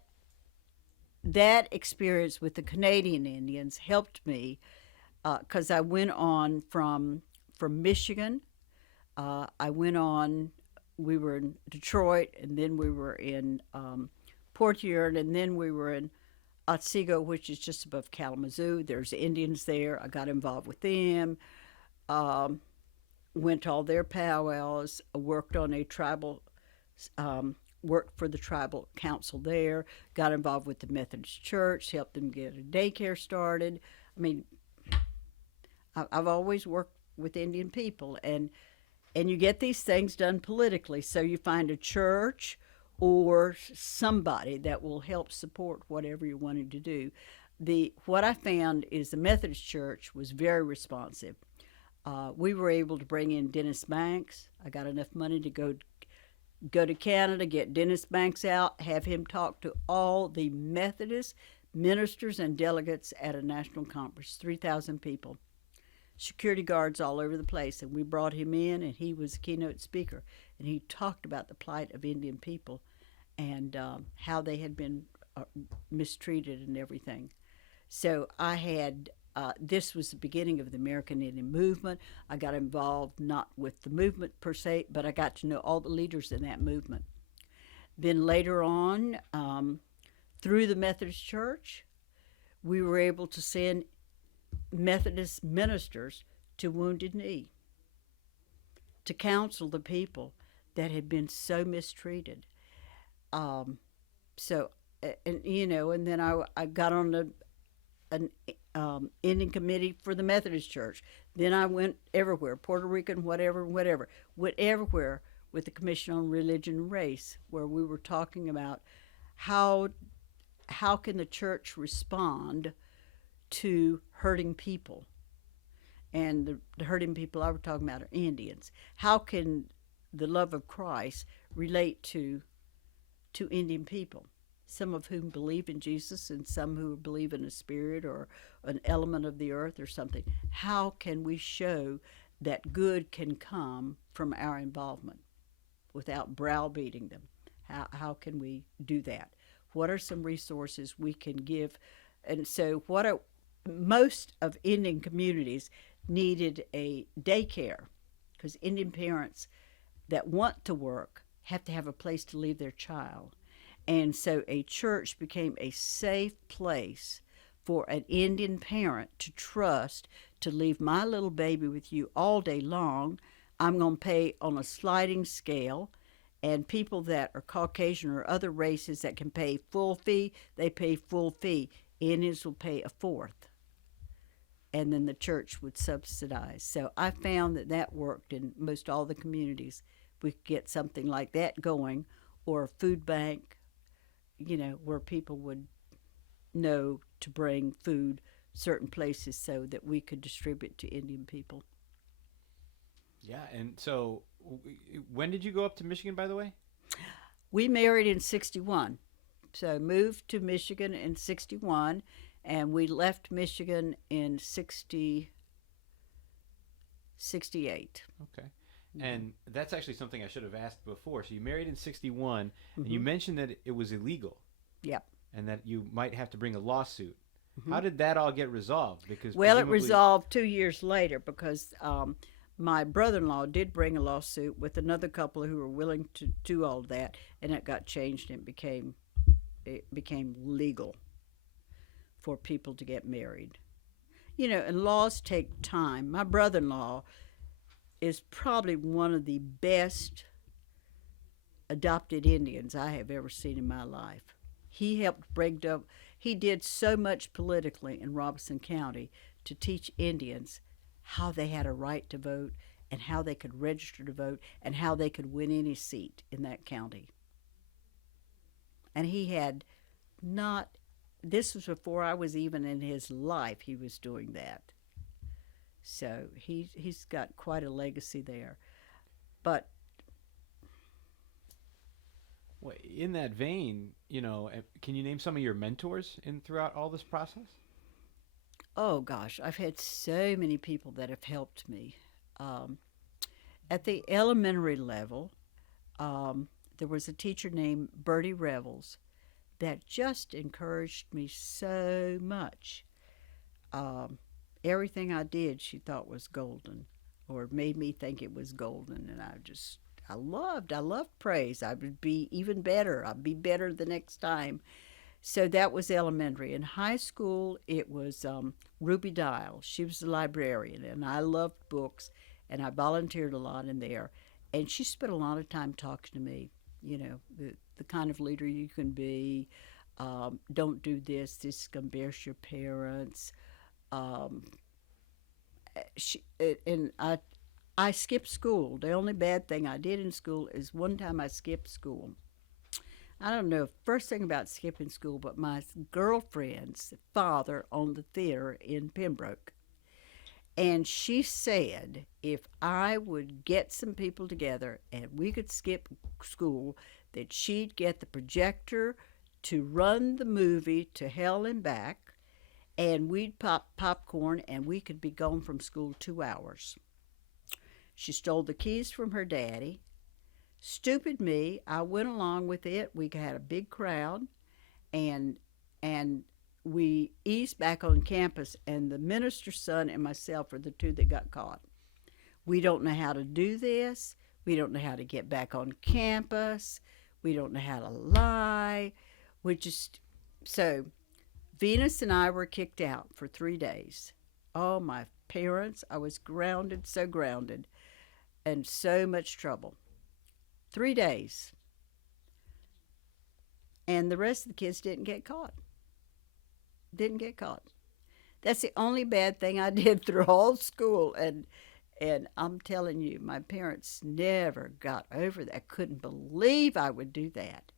experience with the Canadian Indians helped me because I went on from Michigan. I went on. We were in Detroit, and then we were in Port Huron, and then we were in Otsego, which is just above Kalamazoo. There's Indians there. I got involved with them. Went to all their powwows, worked on a tribal, worked for the tribal council there, got involved with the Methodist Church, helped them get a daycare started. I mean, I've always worked with Indian people, and you get these things done politically. So you find a church or somebody that will help support whatever you're wanting to do. What I found is the Methodist Church was very responsive. We were able to bring in Dennis Banks. I got enough money to go to Canada, get Dennis Banks out, have him talk to all the Methodist ministers and delegates at a national conference, 3,000 people. Security guards all over the place, and we brought him in, and he was a keynote speaker, and he talked about the plight of Indian people and how they had been mistreated and everything. So I had this was the beginning of the American Indian movement. I got involved not with the movement per se, but I got to know all the leaders in that movement. Then later on, through the Methodist Church, we were able to send Methodist ministers to Wounded Knee to counsel the people that had been so mistreated. And then I got on an Indian committee for the Methodist Church. Then I went everywhere, Puerto Rican, whatever. Went everywhere with the Commission on Religion and Race, where we were talking about how can the church respond to hurting people. And the hurting people I was talking about are Indians. How can the love of Christ relate to Indian people? Some of whom believe in Jesus and some who believe in a spirit or an element of the earth or something. How can we show that good can come from our involvement without browbeating them? How can we do that? What are some resources we can give? And so most of Indian communities needed a daycare because Indian parents that want to work have to have a place to leave their child. And so a church became a safe place for an Indian parent to trust to leave my little baby with you all day long. I'm going to pay on a sliding scale. And people that are Caucasian or other races that can pay full fee, they pay full fee. Indians will pay a fourth. And then the church would subsidize. So I found that worked in most all the communities. We could get something like that going, or a food bank, where people would know to bring food certain places so that we could distribute to Indian people. Yeah, and so when did you go up to Michigan, by the way? We married in 61. So moved to Michigan in 61, and we left Michigan in 68. Okay. And that's actually something I should have asked before. So you married in 61, and you mentioned that it was illegal. Yep. and that you might have to bring a lawsuit. How did that all get resolved? Because Well, it presumably- resolved 2 years later because my brother-in-law did bring a lawsuit with another couple who were willing to do all that, and it got changed and it became legal for people to get married. You know, and laws take time. My brother-in-law is probably one of the best adopted Indians I have ever seen in my life. He helped break up. He did so much politically in Robeson County to teach Indians how they had a right to vote and how they could register to vote and how they could win any seat in that county. And he had not, this was before I was even in his life, he was doing that. So he's got quite a legacy there. But Well, in that vein, you know, can you name some of your mentors throughout all this process? oh gosh, I've had so many people that have helped me. At the elementary level, there was a teacher named Bertie Revels that just encouraged me so much. Everything I did, she thought was golden, or made me think it was golden, and I loved praise. I would be even better. I'd be better the next time. So that was elementary. In high school, it was Ruby Dial. She was the librarian, and I loved books, and I volunteered a lot in there. And she spent a lot of time talking to me, you know, the kind of leader you can be. Don't do this. This is going to embarrass your parents. I skipped school. The only bad thing I did in school is one time I skipped school. I don't know first thing about skipping school, but my girlfriend's father owned the theater in Pembroke. And she said if I would get some people together and we could skip school, that she'd get the projector to run the movie to hell and back, and we'd pop popcorn and we could be gone from school 2 hours. She stole the keys from her daddy. Stupid me, I went along with it. We had a big crowd, and we eased back on campus, and the minister's son and myself are the two that got caught. We don't know how to do this. We don't know how to get back on campus. We don't know how to lie. So Venus and I were kicked out for 3 days. Oh, my parents, I was grounded, so grounded, and so much trouble. 3 days. And the rest of the kids didn't get caught. That's the only bad thing I did through all school. And I'm telling you, my parents never got over that. Couldn't believe I would do that.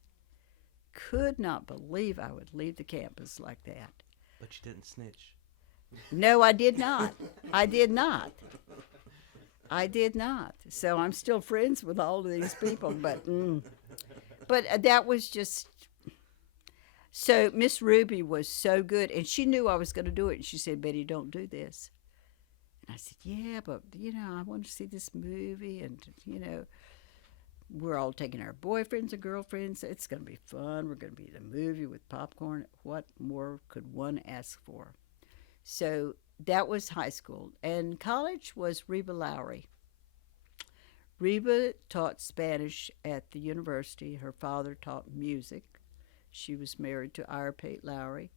Could not believe I would leave the campus like that. But you didn't snitch. No, I did not. I did not. So I'm still friends with all of these people, but that was just. So Miss Ruby was so good, and she knew I was going to do it. And she said, "Betty, don't do this." And I said, "Yeah, but I want to see this movie, and we're all taking our boyfriends and girlfriends. It's going to be fun. We're going to be at a movie with popcorn. What more could one ask for?" So that was high school. And college was Reba Lowry. Reba taught Spanish at the university. Her father taught music. She was married to Ira Pate Lowry.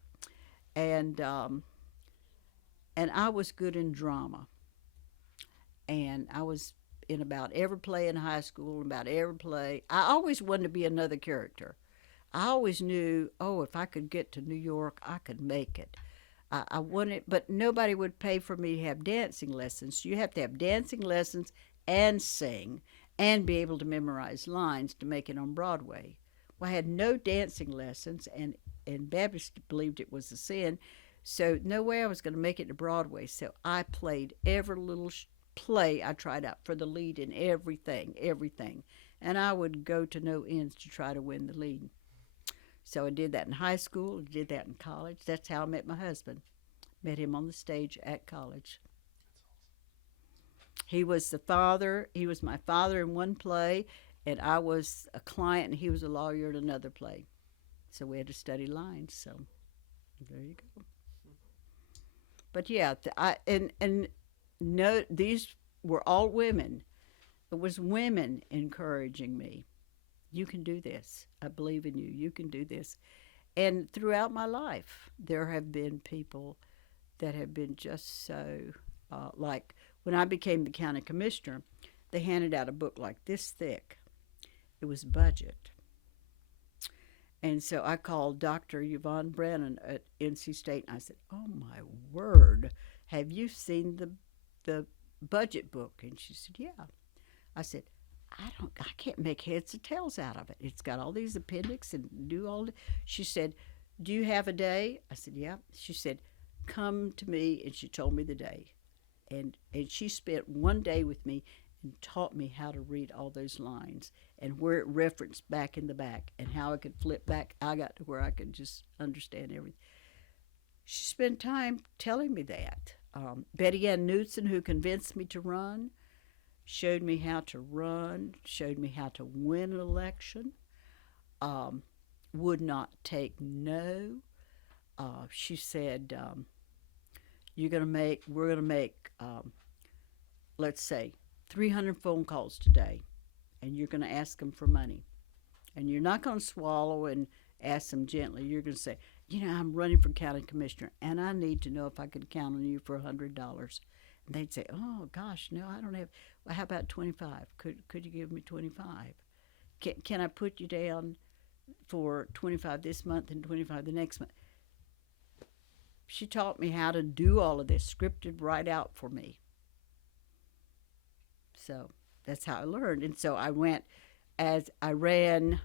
And I was good in drama. And I was in about every play in high school, about every play. I always wanted to be another character. I always knew, if I could get to New York, I could make it. I wanted, but nobody would pay for me to have dancing lessons. You have to have dancing lessons and sing and be able to memorize lines to make it on Broadway. Well, I had no dancing lessons, and Baptists believed it was a sin, so no way I was going to make it to Broadway. So I played every little play I tried out for the lead in everything. And I would go to no ends to try to win the lead. So I did that in high school, I did that in college. That's how I met my husband. Met him on the stage at college. He was my father in one play, and I was a client, and he was a lawyer in another play. So we had to study lines. So there you go. But yeah, and no, these were all women. It was women encouraging me. You can do this. I believe in you. You can do this. And throughout my life, there have been people that have been just so, like when I became the county commissioner, they handed out a book like this thick. It was budget. And so I called Dr. Yvonne Brennan at NC State, and I said, "Oh my word, have you seen the budget book?" And she said, "Yeah." I said, I can't make heads or tails out of it. It's got all these appendix and do all." She said, "Do you have a day?" I said, "Yeah." She said, "Come to me," and she told me the day, and she spent one day with me and taught me how to read all those lines and where it referenced back in the back and how I could flip back. I got to where I could just understand everything. She spent time telling me that. Betty Knudsen, who convinced me to run, showed me how to run, showed me how to win an election, would not take no. She said, we're going to make, let's say, 300 phone calls today, and you're going to ask them for money. And you're not going to swallow and ask them gently. You're going to say, "I'm running for county commissioner, and I need to know if I could count on you for $100. And they'd say, "Oh, gosh, no, I don't have." "Well, how about 25? Could you give me 25? Can I put you down for 25 this month and 25 the next month?" She taught me how to do all of this, scripted right out for me. So that's how I learned. And so I went, as I ran,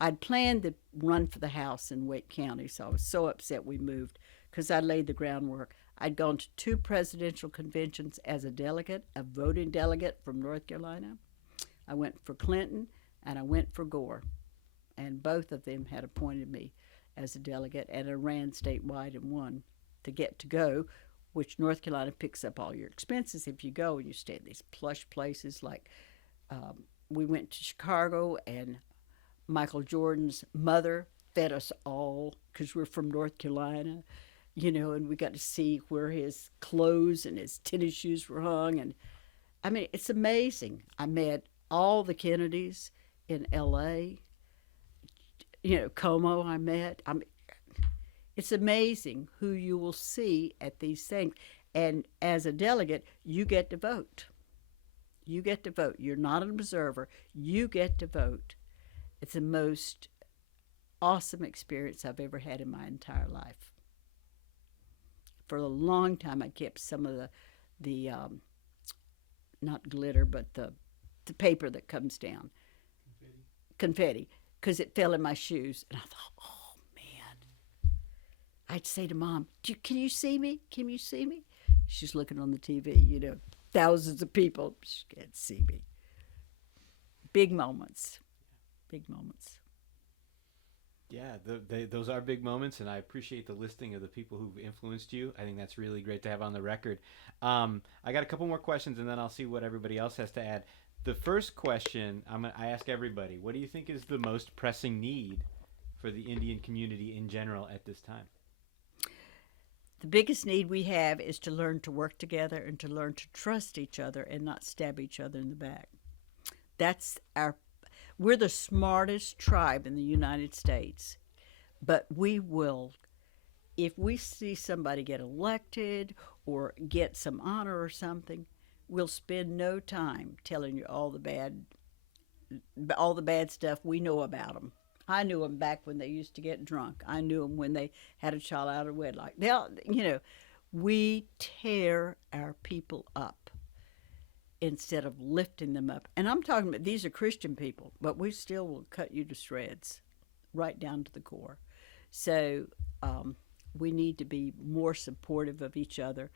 I'd planned to run for the House in Wake County, so I was so upset we moved because I laid the groundwork. I'd gone to 2 presidential conventions as a delegate, a voting delegate from North Carolina. I went for Clinton and I went for Gore, and both of them had appointed me as a delegate, and I ran statewide and won to get to go, which North Carolina picks up all your expenses if you go, and you stay in these plush places. Like we went to Chicago, and Michael Jordan's mother fed us all because we're from North Carolina, and we got to see where his clothes and his tennis shoes were hung. And I mean, it's amazing. I met all the Kennedys in L.A., Como I met. It's amazing who you will see at these things. And as a delegate, you get to vote. You get to vote. You're not an observer. You get to vote. It's the most awesome experience I've ever had in my entire life. For a long time, I kept some of the not glitter, but the paper that comes down. Confetti. Because it fell in my shoes. And I thought, oh, man. I'd say to Mom, "Can you see me? Can you see me?" She's looking on the TV, thousands of people. She can't see me. Big moments. Big moments. Yeah, those are big moments, and I appreciate the listing of the people who've influenced you. I think that's really great to have on the record. I got a couple more questions, and then I'll see what everybody else has to add. The first question I ask everybody: what do you think is the most pressing need for the Indian community in general at this time? The biggest need we have is to learn to work together and to learn to trust each other and not stab each other in the back. We're the smartest tribe in the United States, but we will, if we see somebody get elected or get some honor or something, we'll spend no time telling you all the bad stuff we know about them. I knew them back when they used to get drunk. I knew them when they had a child out of wedlock. We tear our people up instead of lifting them up. And I'm talking about, these are Christian people, but we still will cut you to shreds, right down to the core. So we need to be more supportive of each other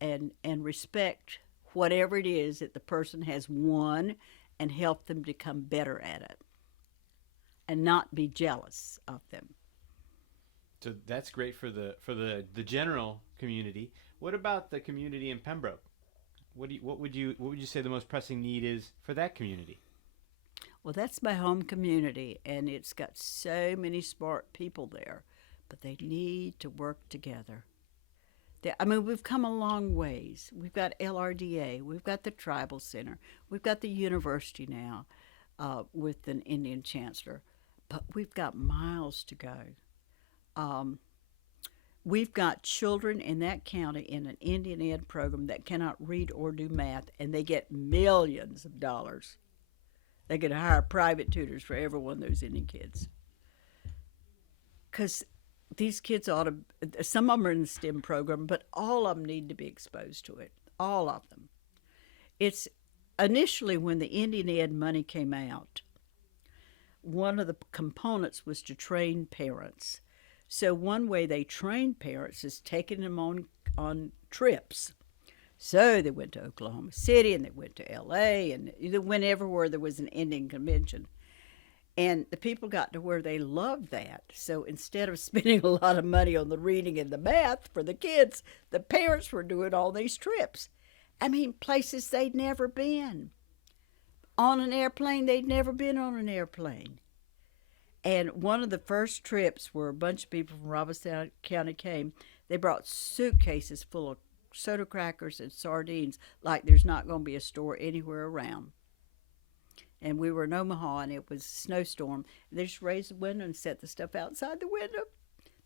and respect whatever it is that the person has won and help them become better at it and not be jealous of them. So that's great for the general community. What about the community in Pembroke? What would you say the most pressing need is for that community? Well, that's my home community, and it's got so many smart people there, but they need to work together. I mean, we've come a long ways. We've got LRDA, we've got the Tribal Center, we've got the university now with an Indian chancellor, but we've got miles to go. Um, we've got children in that county in an Indian Ed program that cannot read or do math, and they get millions of dollars. They could hire private tutors for every one of those Indian kids. Because these kids ought to, some of them are in the STEM program, but all of them need to be exposed to it. All of them. It's initially when the Indian Ed money came out, one of the components was to train parents. So one way they trained parents is taking them on trips. So they went to Oklahoma City and they went to LA and they went everywhere there was an Indian convention. And the people got to where they loved that. So instead of spending a lot of money on the reading and the math for the kids, the parents were doing all these trips. I mean, places they'd never been. On an airplane, they'd never been on an airplane. And one of the first trips where a bunch of people from Robinson County came, they brought suitcases full of soda crackers and sardines like there's not going to be a store anywhere around. And we were in Omaha, and it was a snowstorm. They just raised the window and set the stuff outside the window.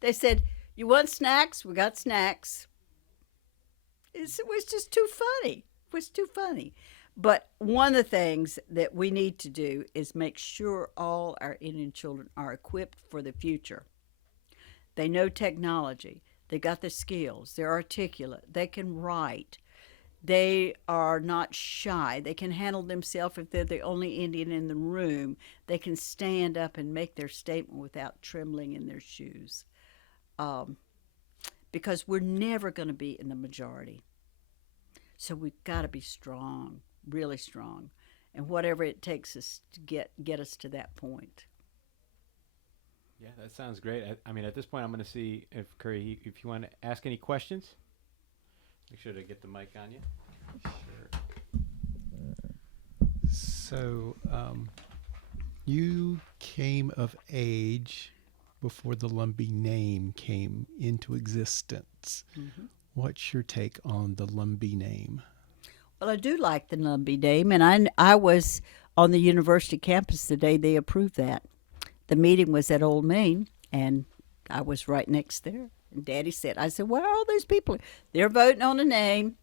They said, "You want snacks? We got snacks." It was just too funny. It was too funny. But one of the things that we need to do is make sure all our Indian children are equipped for the future. They know technology. They got the skills. They're articulate. They can write. They are not shy. They can handle themselves if they're the only Indian in the room. They can stand up and make their statement without trembling in their shoes. Because we're never going to be in the majority. So we've got to be strong, really strong, and whatever it takes us to get us to that point. Yeah, that sounds great. I mean, at this point, I'm going to see if Curry, if you want to ask any questions. Make sure to get the mic on you. Sure. So, you came of age before the Lumbee name came into existence. Mm-hmm. What's your take on the Lumbee name? Well, I do like the Lumbee name, and I was on the university campus the day they approved that. The meeting was at Old Main, and I was right next there. And Daddy said, I said, "Where are all those people? They're voting on a name."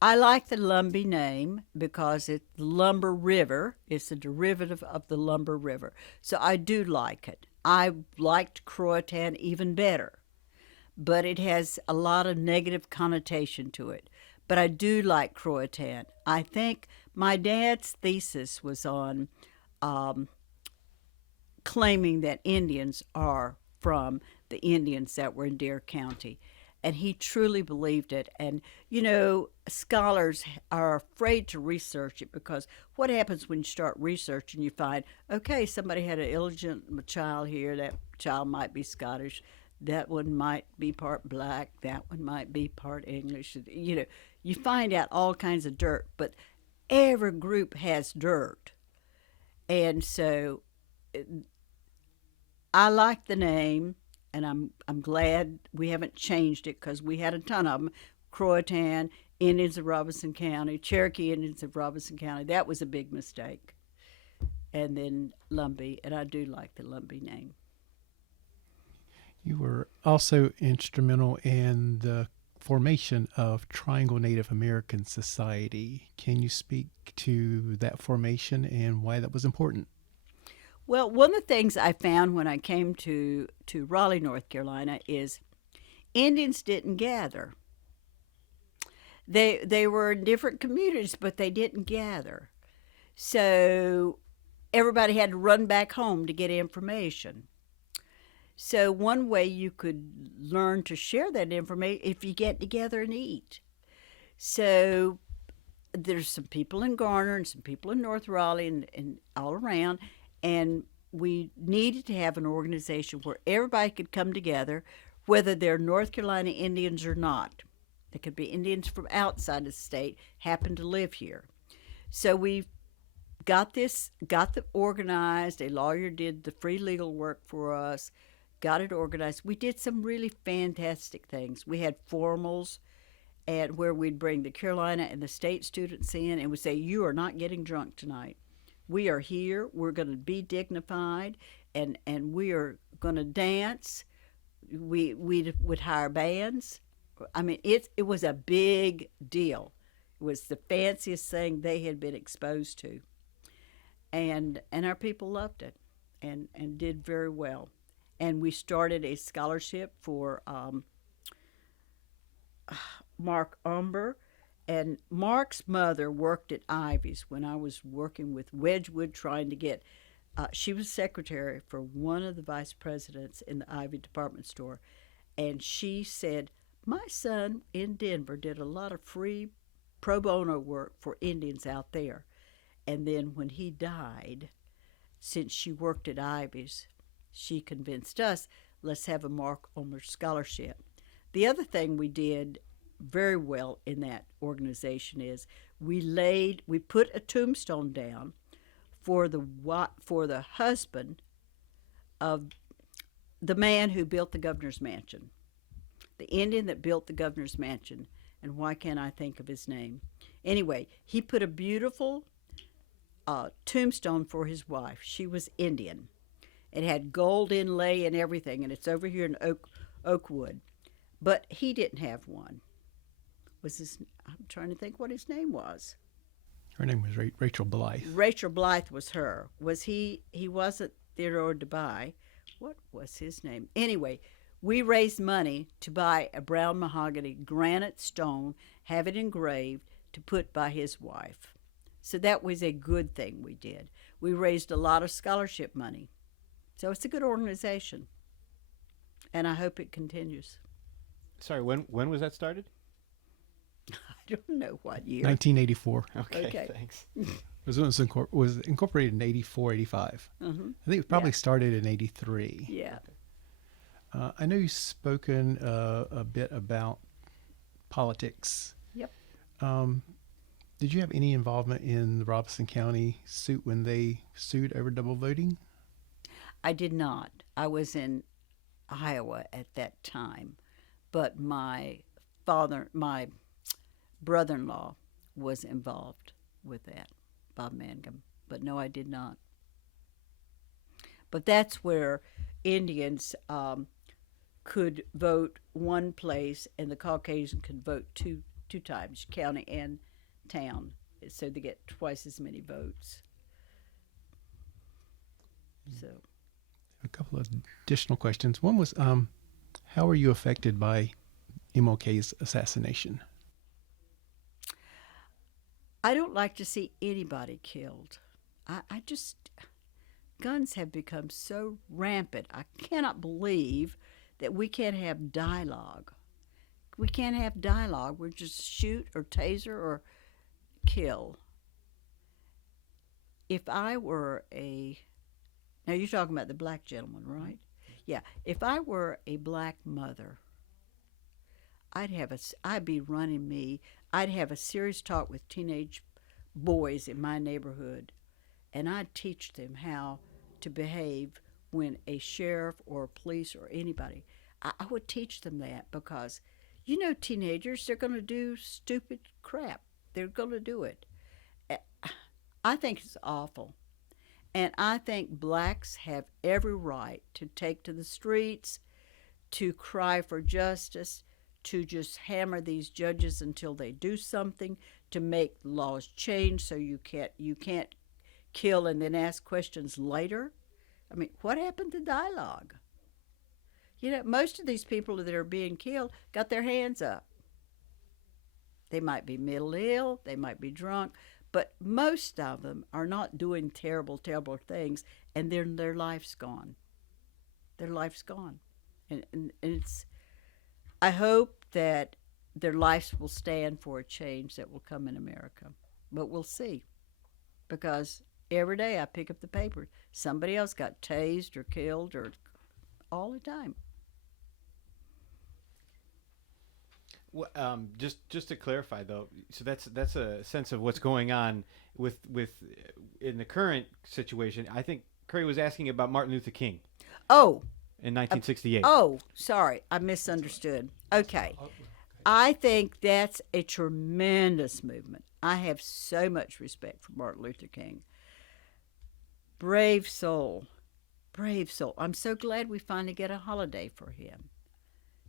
I like the Lumbee name because it's Lumber River. It's a derivative of the Lumber River. So I do like it. I liked Croatan even better, but it has a lot of negative connotation to it. But I do like Croatan. I think my dad's thesis was on claiming that Indians are from the Indians that were in Dare County. And he truly believed it. And, you know, scholars are afraid to research it because what happens when you start researching, you find, okay, somebody had an illegitimate child here. That child might be Scottish. That one might be part black. That one might be part English. You know, you find out all kinds of dirt. But every group has dirt. And so I like the name. And I'm glad we haven't changed it because we had a ton of them. Croatan, Indians of Robinson County, Cherokee Indians of Robinson County. That was a big mistake. And then Lumbee, and I do like the Lumbee name. You were also instrumental in the formation of Triangle Native American Society. Can you speak to that formation and why that was important? Well, one of the things I found when I came to Raleigh, North Carolina, is Indians didn't gather. They were in different communities, but they didn't gather. So everybody had to run back home to get information. So one way you could learn to share that information if you get together and eat. So there's some people in Garner and some people in North Raleigh and all around. And we needed to have an organization where everybody could come together, whether they're North Carolina Indians or not. They could be Indians from outside the state, happen to live here. So we got the organized. A lawyer did the free legal work for us, got it organized. We did some really fantastic things. We had formals and where we'd bring the Carolina and the state students in and would say, "You are not getting drunk tonight. We are here. We're going to be dignified, and we are going to dance." We would hire bands. I mean, it was a big deal. It was the fanciest thing they had been exposed to, and our people loved it, and did very well. And we started a scholarship for Mark Umber, and Mark's mother worked at Ivy's when I was working with Wedgwood, trying to get. She was secretary for one of the vice presidents in the Ivy department store, and she said, "My son in Denver did a lot of free pro bono work for Indians out there." And then when he died, since she worked at Ivy's, she convinced us, let's have a Mark Ulmer scholarship. The other thing we did very well in that organization is we put a tombstone down for the husband of the man who built the governor's mansion, the Indian that built the governor's mansion. And why can't I think of his name? Anyway, he put a beautiful tombstone for his wife. She was Indian. It had gold inlay and everything, and it's over here in Oakwood. But he didn't have one. I'm trying to think what his name was. Her name was Rachel Blythe. Rachel Blythe was her. He wasn't Theodore Dubai. What was his name? Anyway, we raised money to buy a brown mahogany granite stone, have it engraved, to put by his wife. So that was a good thing we did. We raised a lot of scholarship money. So it's a good organization. And I hope it continues. Sorry, when was that started? I don't know what year. 1984. Okay. Thanks. Was incorporated in 84, 85. Mm-hmm. I think it probably started in 83. Yeah. I know you've spoken a bit about politics. Yep. Did you have any involvement in the Robeson County suit when they sued over double voting? I did not. I was in Iowa at that time, but my brother-in-law was involved with that, Bob Mangum. But no, I did not. But that's where Indians could vote one place, and the Caucasian could vote two times, county and town, so they get twice as many votes. So, A couple of additional questions. One was, how were you affected by MLK's assassination? I don't like to see anybody killed. I just, guns have become so rampant. I cannot believe that we can't have dialogue. We can't have dialogue. We're just shoot or taser or kill. If I were now you're talking about the black gentleman, right? Yeah. If I were a black mother, I'd be running me. I'd have a serious talk with teenage boys in my neighborhood, and I'd teach them how to behave when a sheriff or police or anybody. I would teach them that, because, teenagers, they're going to do stupid crap. They're going to do it. I think it's awful. And I think blacks have every right to take to the streets, to cry for justice, to just hammer these judges until they do something, to make laws change so you can't kill and then ask questions later. I mean, what happened to dialogue? Most of these people that are being killed got their hands up. They might be mentally ill, they might be drunk, but most of them are not doing terrible, terrible things, and then their life's gone. Their life's gone. And it's, I hope that their lives will stand for a change that will come in America. But we'll see. Because every day I pick up the paper, somebody else got tased or killed, or all the time. Just to clarify though, so that's a sense of what's going on with in the current situation. I think Curry was asking about Martin Luther King Oh, in 1968. oh, sorry, I misunderstood. Okay. I think that's a tremendous movement. I have so much respect for Martin Luther King. Brave soul. Brave soul. I'm so glad we finally get a holiday for him.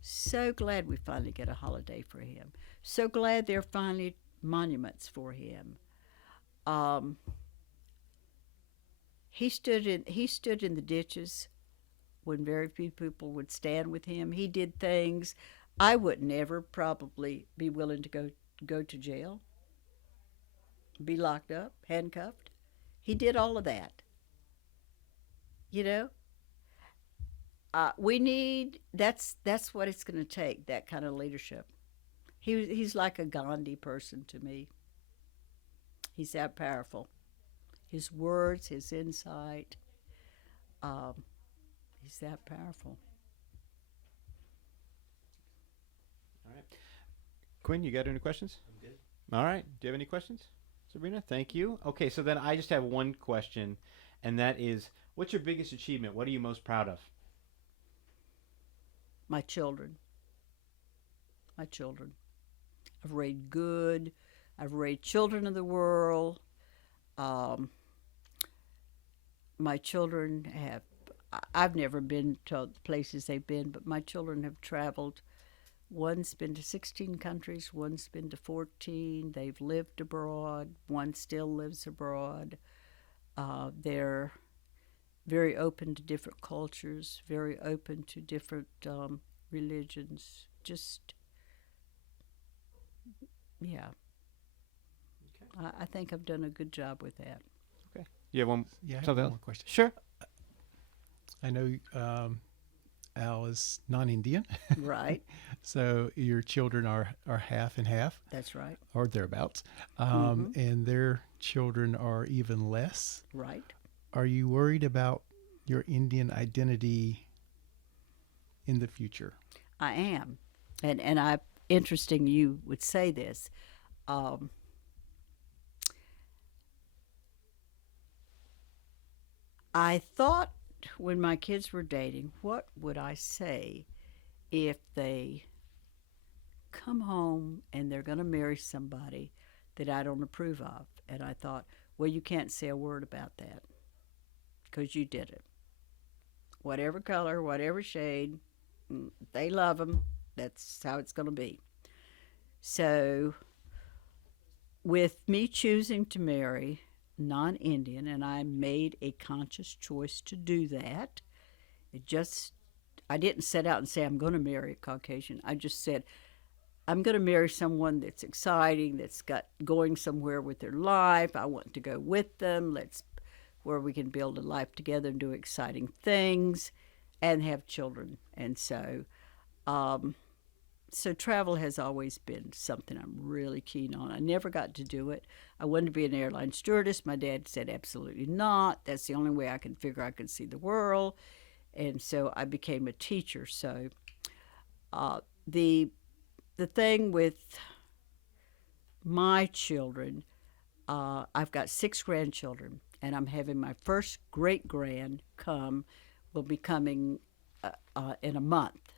So glad we finally get a holiday for him. So glad there are finally monuments for him. Um, he stood in the ditches when very few people would stand with him. He did things I would never probably be willing to go to jail, be locked up, handcuffed. He did all of that. You know, we need that's what it's going to take. That kind of leadership. He's like a Gandhi person to me. He's that powerful. His words, his insight. Um, he's that powerful. All right, Quinn, you got any questions? I'm good. All right. Do you have any questions, Sabrina? Thank you. Okay, so then I just have one question, and that is, what's your biggest achievement? What are you most proud of? My children. My children. I've raised good. I've raised children of the world. Um, my children have, I've never been to places they've been, but my children have traveled. One's been to 16 countries, one's been to 14. They've lived abroad. One still lives abroad. They're very open to different cultures, very open to different religions. Just, yeah. Okay. I think I've done a good job with that. Okay. You have one? Yeah, I have Something one else? more question. Sure. I know Al is non-Indian, Right. so your children are half and half, That's right. or thereabouts, Mhm. and their children are even less. Right. Are you worried about your Indian identity in the future? I am. And I interesting you would say this. Um, I thought when my kids were dating, what would I say if they come home and they're going to marry somebody that I don't approve of? And I thought, well, you can't say a word about that because you did it. Whatever color, whatever shade, they love them. That's how it's going to be. So, with me choosing to marry non-Indian, and I made a conscious choice to do that. I didn't set out and say I'm going to marry a Caucasian. I just said I'm going to marry someone that's exciting, that's got going somewhere with their life. I want to go with them. Where we can build a life together and do exciting things, and have children. And so, so travel has always been something I'm really keen on. I never got to do it. I wanted to be an airline stewardess. My dad said absolutely not. That's the only way I could figure I could see the world. And so I became a teacher. So the thing with my children, I've got 6 grandchildren, and I'm having my first great grand will be coming in a month.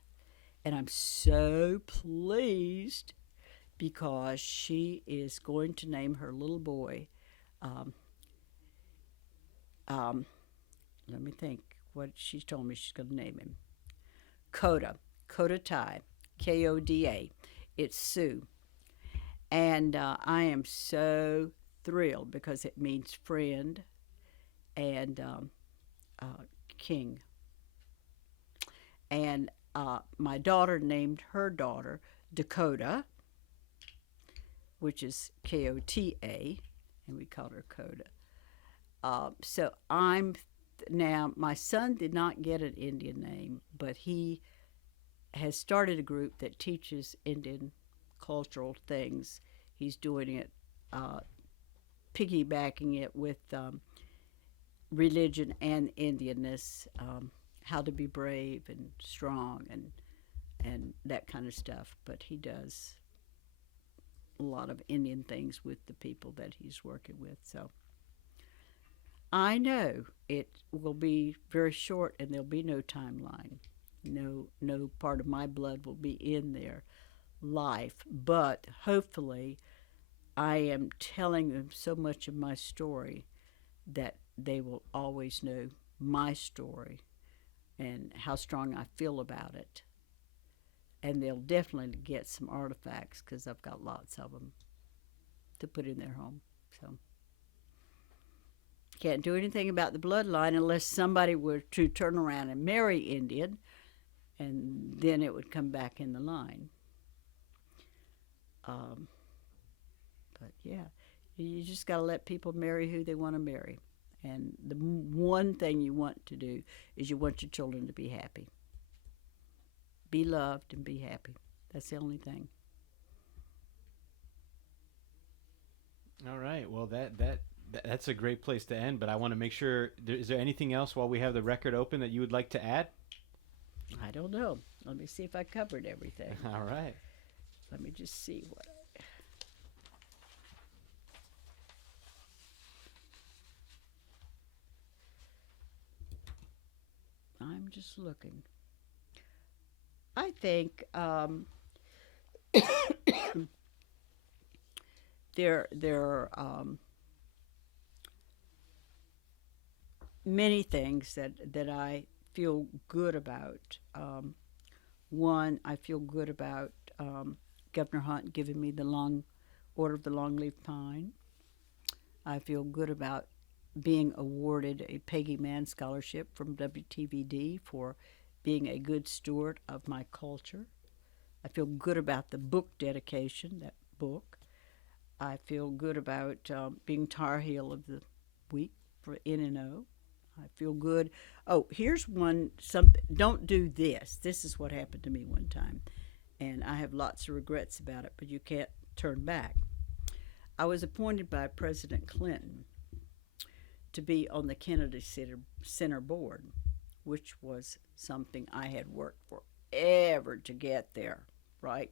And I'm so pleased because she is going to name her little boy. Let me think what she's told me she's going to name him. Coda Tai, Koda. It's Sue. And I am so thrilled because it means friend and king. And my daughter named her daughter Dakota, which is Kota, and we called her Coda. So now my son did not get an Indian name, but he has started a group that teaches Indian cultural things. He's doing it, piggybacking it with religion and Indianness, how to be brave and strong and that kind of stuff. But he does a lot of Indian things with the people that he's working with. So I know it will be very short, and there'll be no timeline. No part of my blood will be in their life, but hopefully I am telling them so much of my story that they will always know my story and how strong I feel about it. And they'll definitely get some artifacts because I've got lots of them to put in their home. So can't do anything about the bloodline unless somebody were to turn around and marry Indian, and then it would come back in the line. But yeah, you just got to let people marry who they want to marry. And the one thing you want to do is you want your children to be happy. Be loved and be happy. That's the only thing. All right. Well, that's a great place to end, but I want to make sure, is there anything else while we have the record open that you would like to add? I don't know. Let me see if I covered everything. All right. Let me just see what I'm just looking. I think there are many things that I feel good about. One, I feel good about Governor Hunt giving me the Order of the Longleaf Pine. I feel good about being awarded a Peggy Mann Scholarship from WTVD for being a good steward of my culture. I feel good about the book dedication, that book. I feel good about being Tar Heel of the Week for N&O. I feel good. Oh, here's something. Don't do this. This is what happened to me one time, and I have lots of regrets about it, but you can't turn back. I was appointed by President Clinton to be on the Kennedy Center board, which was something I had worked forever to get there, right?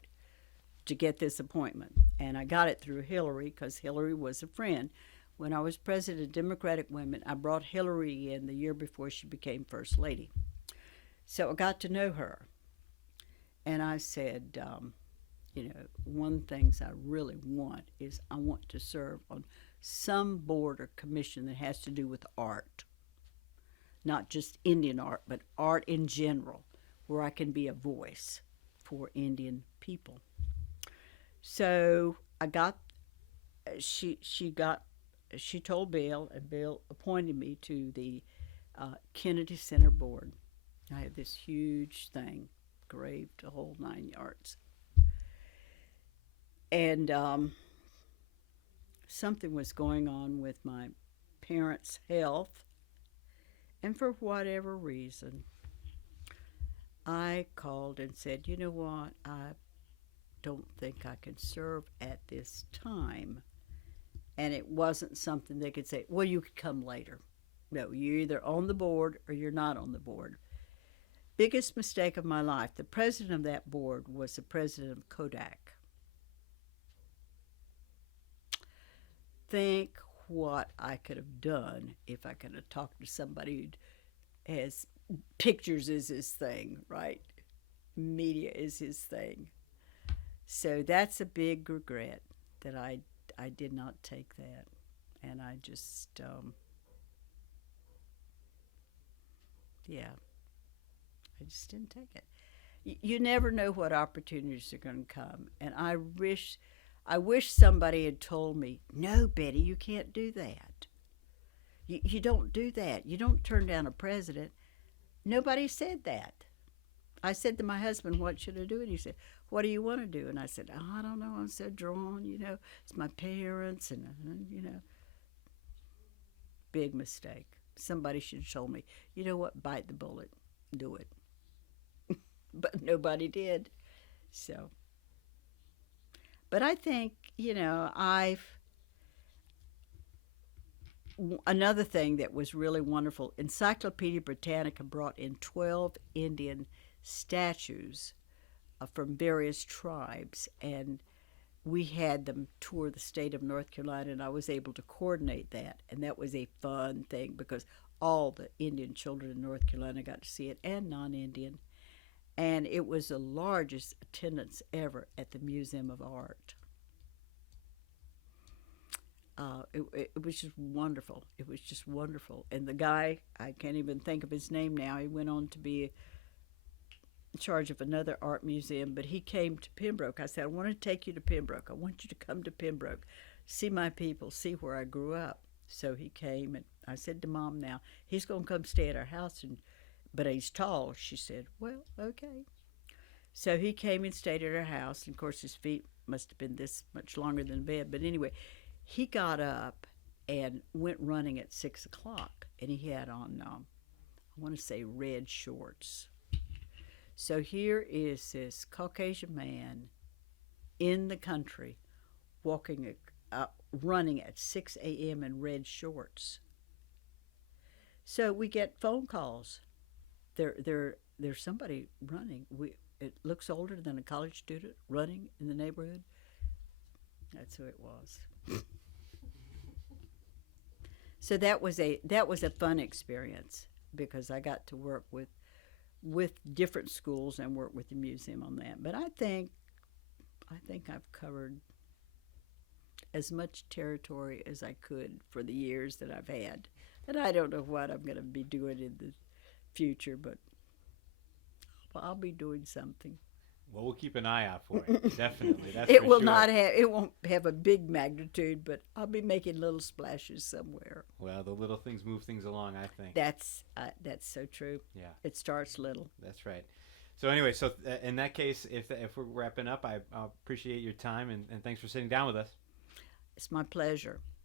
To get this appointment. And I got it through Hillary because Hillary was a friend. When I was president of Democratic Women, I brought Hillary in the year before she became First Lady. So I got to know her. And I said, one things I really want is I want to serve on some board or commission that has to do with art. Not just Indian art, but art in general, where I can be a voice for Indian people. So I got, she told Bill, and Bill appointed me to the Kennedy Center board. I had this huge thing, engraved a whole 9 yards. And something was going on with my parents' health, and for whatever reason, I called and said, you know what, I don't think I can serve at this time. And it wasn't something they could say, well, you could come later. No, you're either on the board or you're not on the board. Biggest mistake of my life. The president of that board was the president of Kodak. Think what I could have done if I could have talked to somebody who has pictures is his thing, right? Media is his thing. So that's a big regret that I did not take that. And I just, I just didn't take it. You never know what opportunities are going to come. And I wish somebody had told me, no, Betty, you can't do that. You don't do that. You don't turn down a president. Nobody said that. I said to my husband, what should I do? And he said, what do you want to do? And I said, I don't know. I'm so drawn, it's my parents and. Big mistake. Somebody should have told me, you know what, bite the bullet, do it. But nobody did. So. But I think, another thing that was really wonderful, Encyclopedia Britannica brought in 12 Indian statues from various tribes, and we had them tour the state of North Carolina, and I was able to coordinate that, and that was a fun thing because all the Indian children in North Carolina got to see it, and non-Indian, and it was the largest attendance ever at the Museum of Art. It was just wonderful. It was just wonderful. And the guy, I can't even think of his name now, he went on to be in charge of another art museum, but he came to Pembroke. I said, I want to take you to Pembroke. I want you to come to Pembroke, see my people, see where I grew up. So he came, and I said to Mom, now, he's going to come stay at our house, but he's tall. She said, well, okay. So he came and stayed at our house, and of course his feet must have been this much longer than the bed. But anyway, he got up and went running at 6 o'clock, and he had on, I want to say, red shorts. So here is this Caucasian man in the country walking, running at 6 a.m. in red shorts. So we get phone calls. There's somebody running. It looks older than a college student running in the neighborhood. That's who it was. So that was a fun experience because I got to work with different schools and work with the museum on that. But I think I've covered as much territory as I could for the years that I've had. And I don't know what I'm going to be doing in the future, but I'll be doing something. Well, we'll keep an eye out for it. Definitely. That's It for will sure. not have. It won't have a big magnitude, but I'll be making little splashes somewhere. Well, the little things move things along, I think. That's so true. Yeah. It starts little. That's right. So anyway, in that case, if we're wrapping up, I appreciate your time and thanks for sitting down with us. It's my pleasure.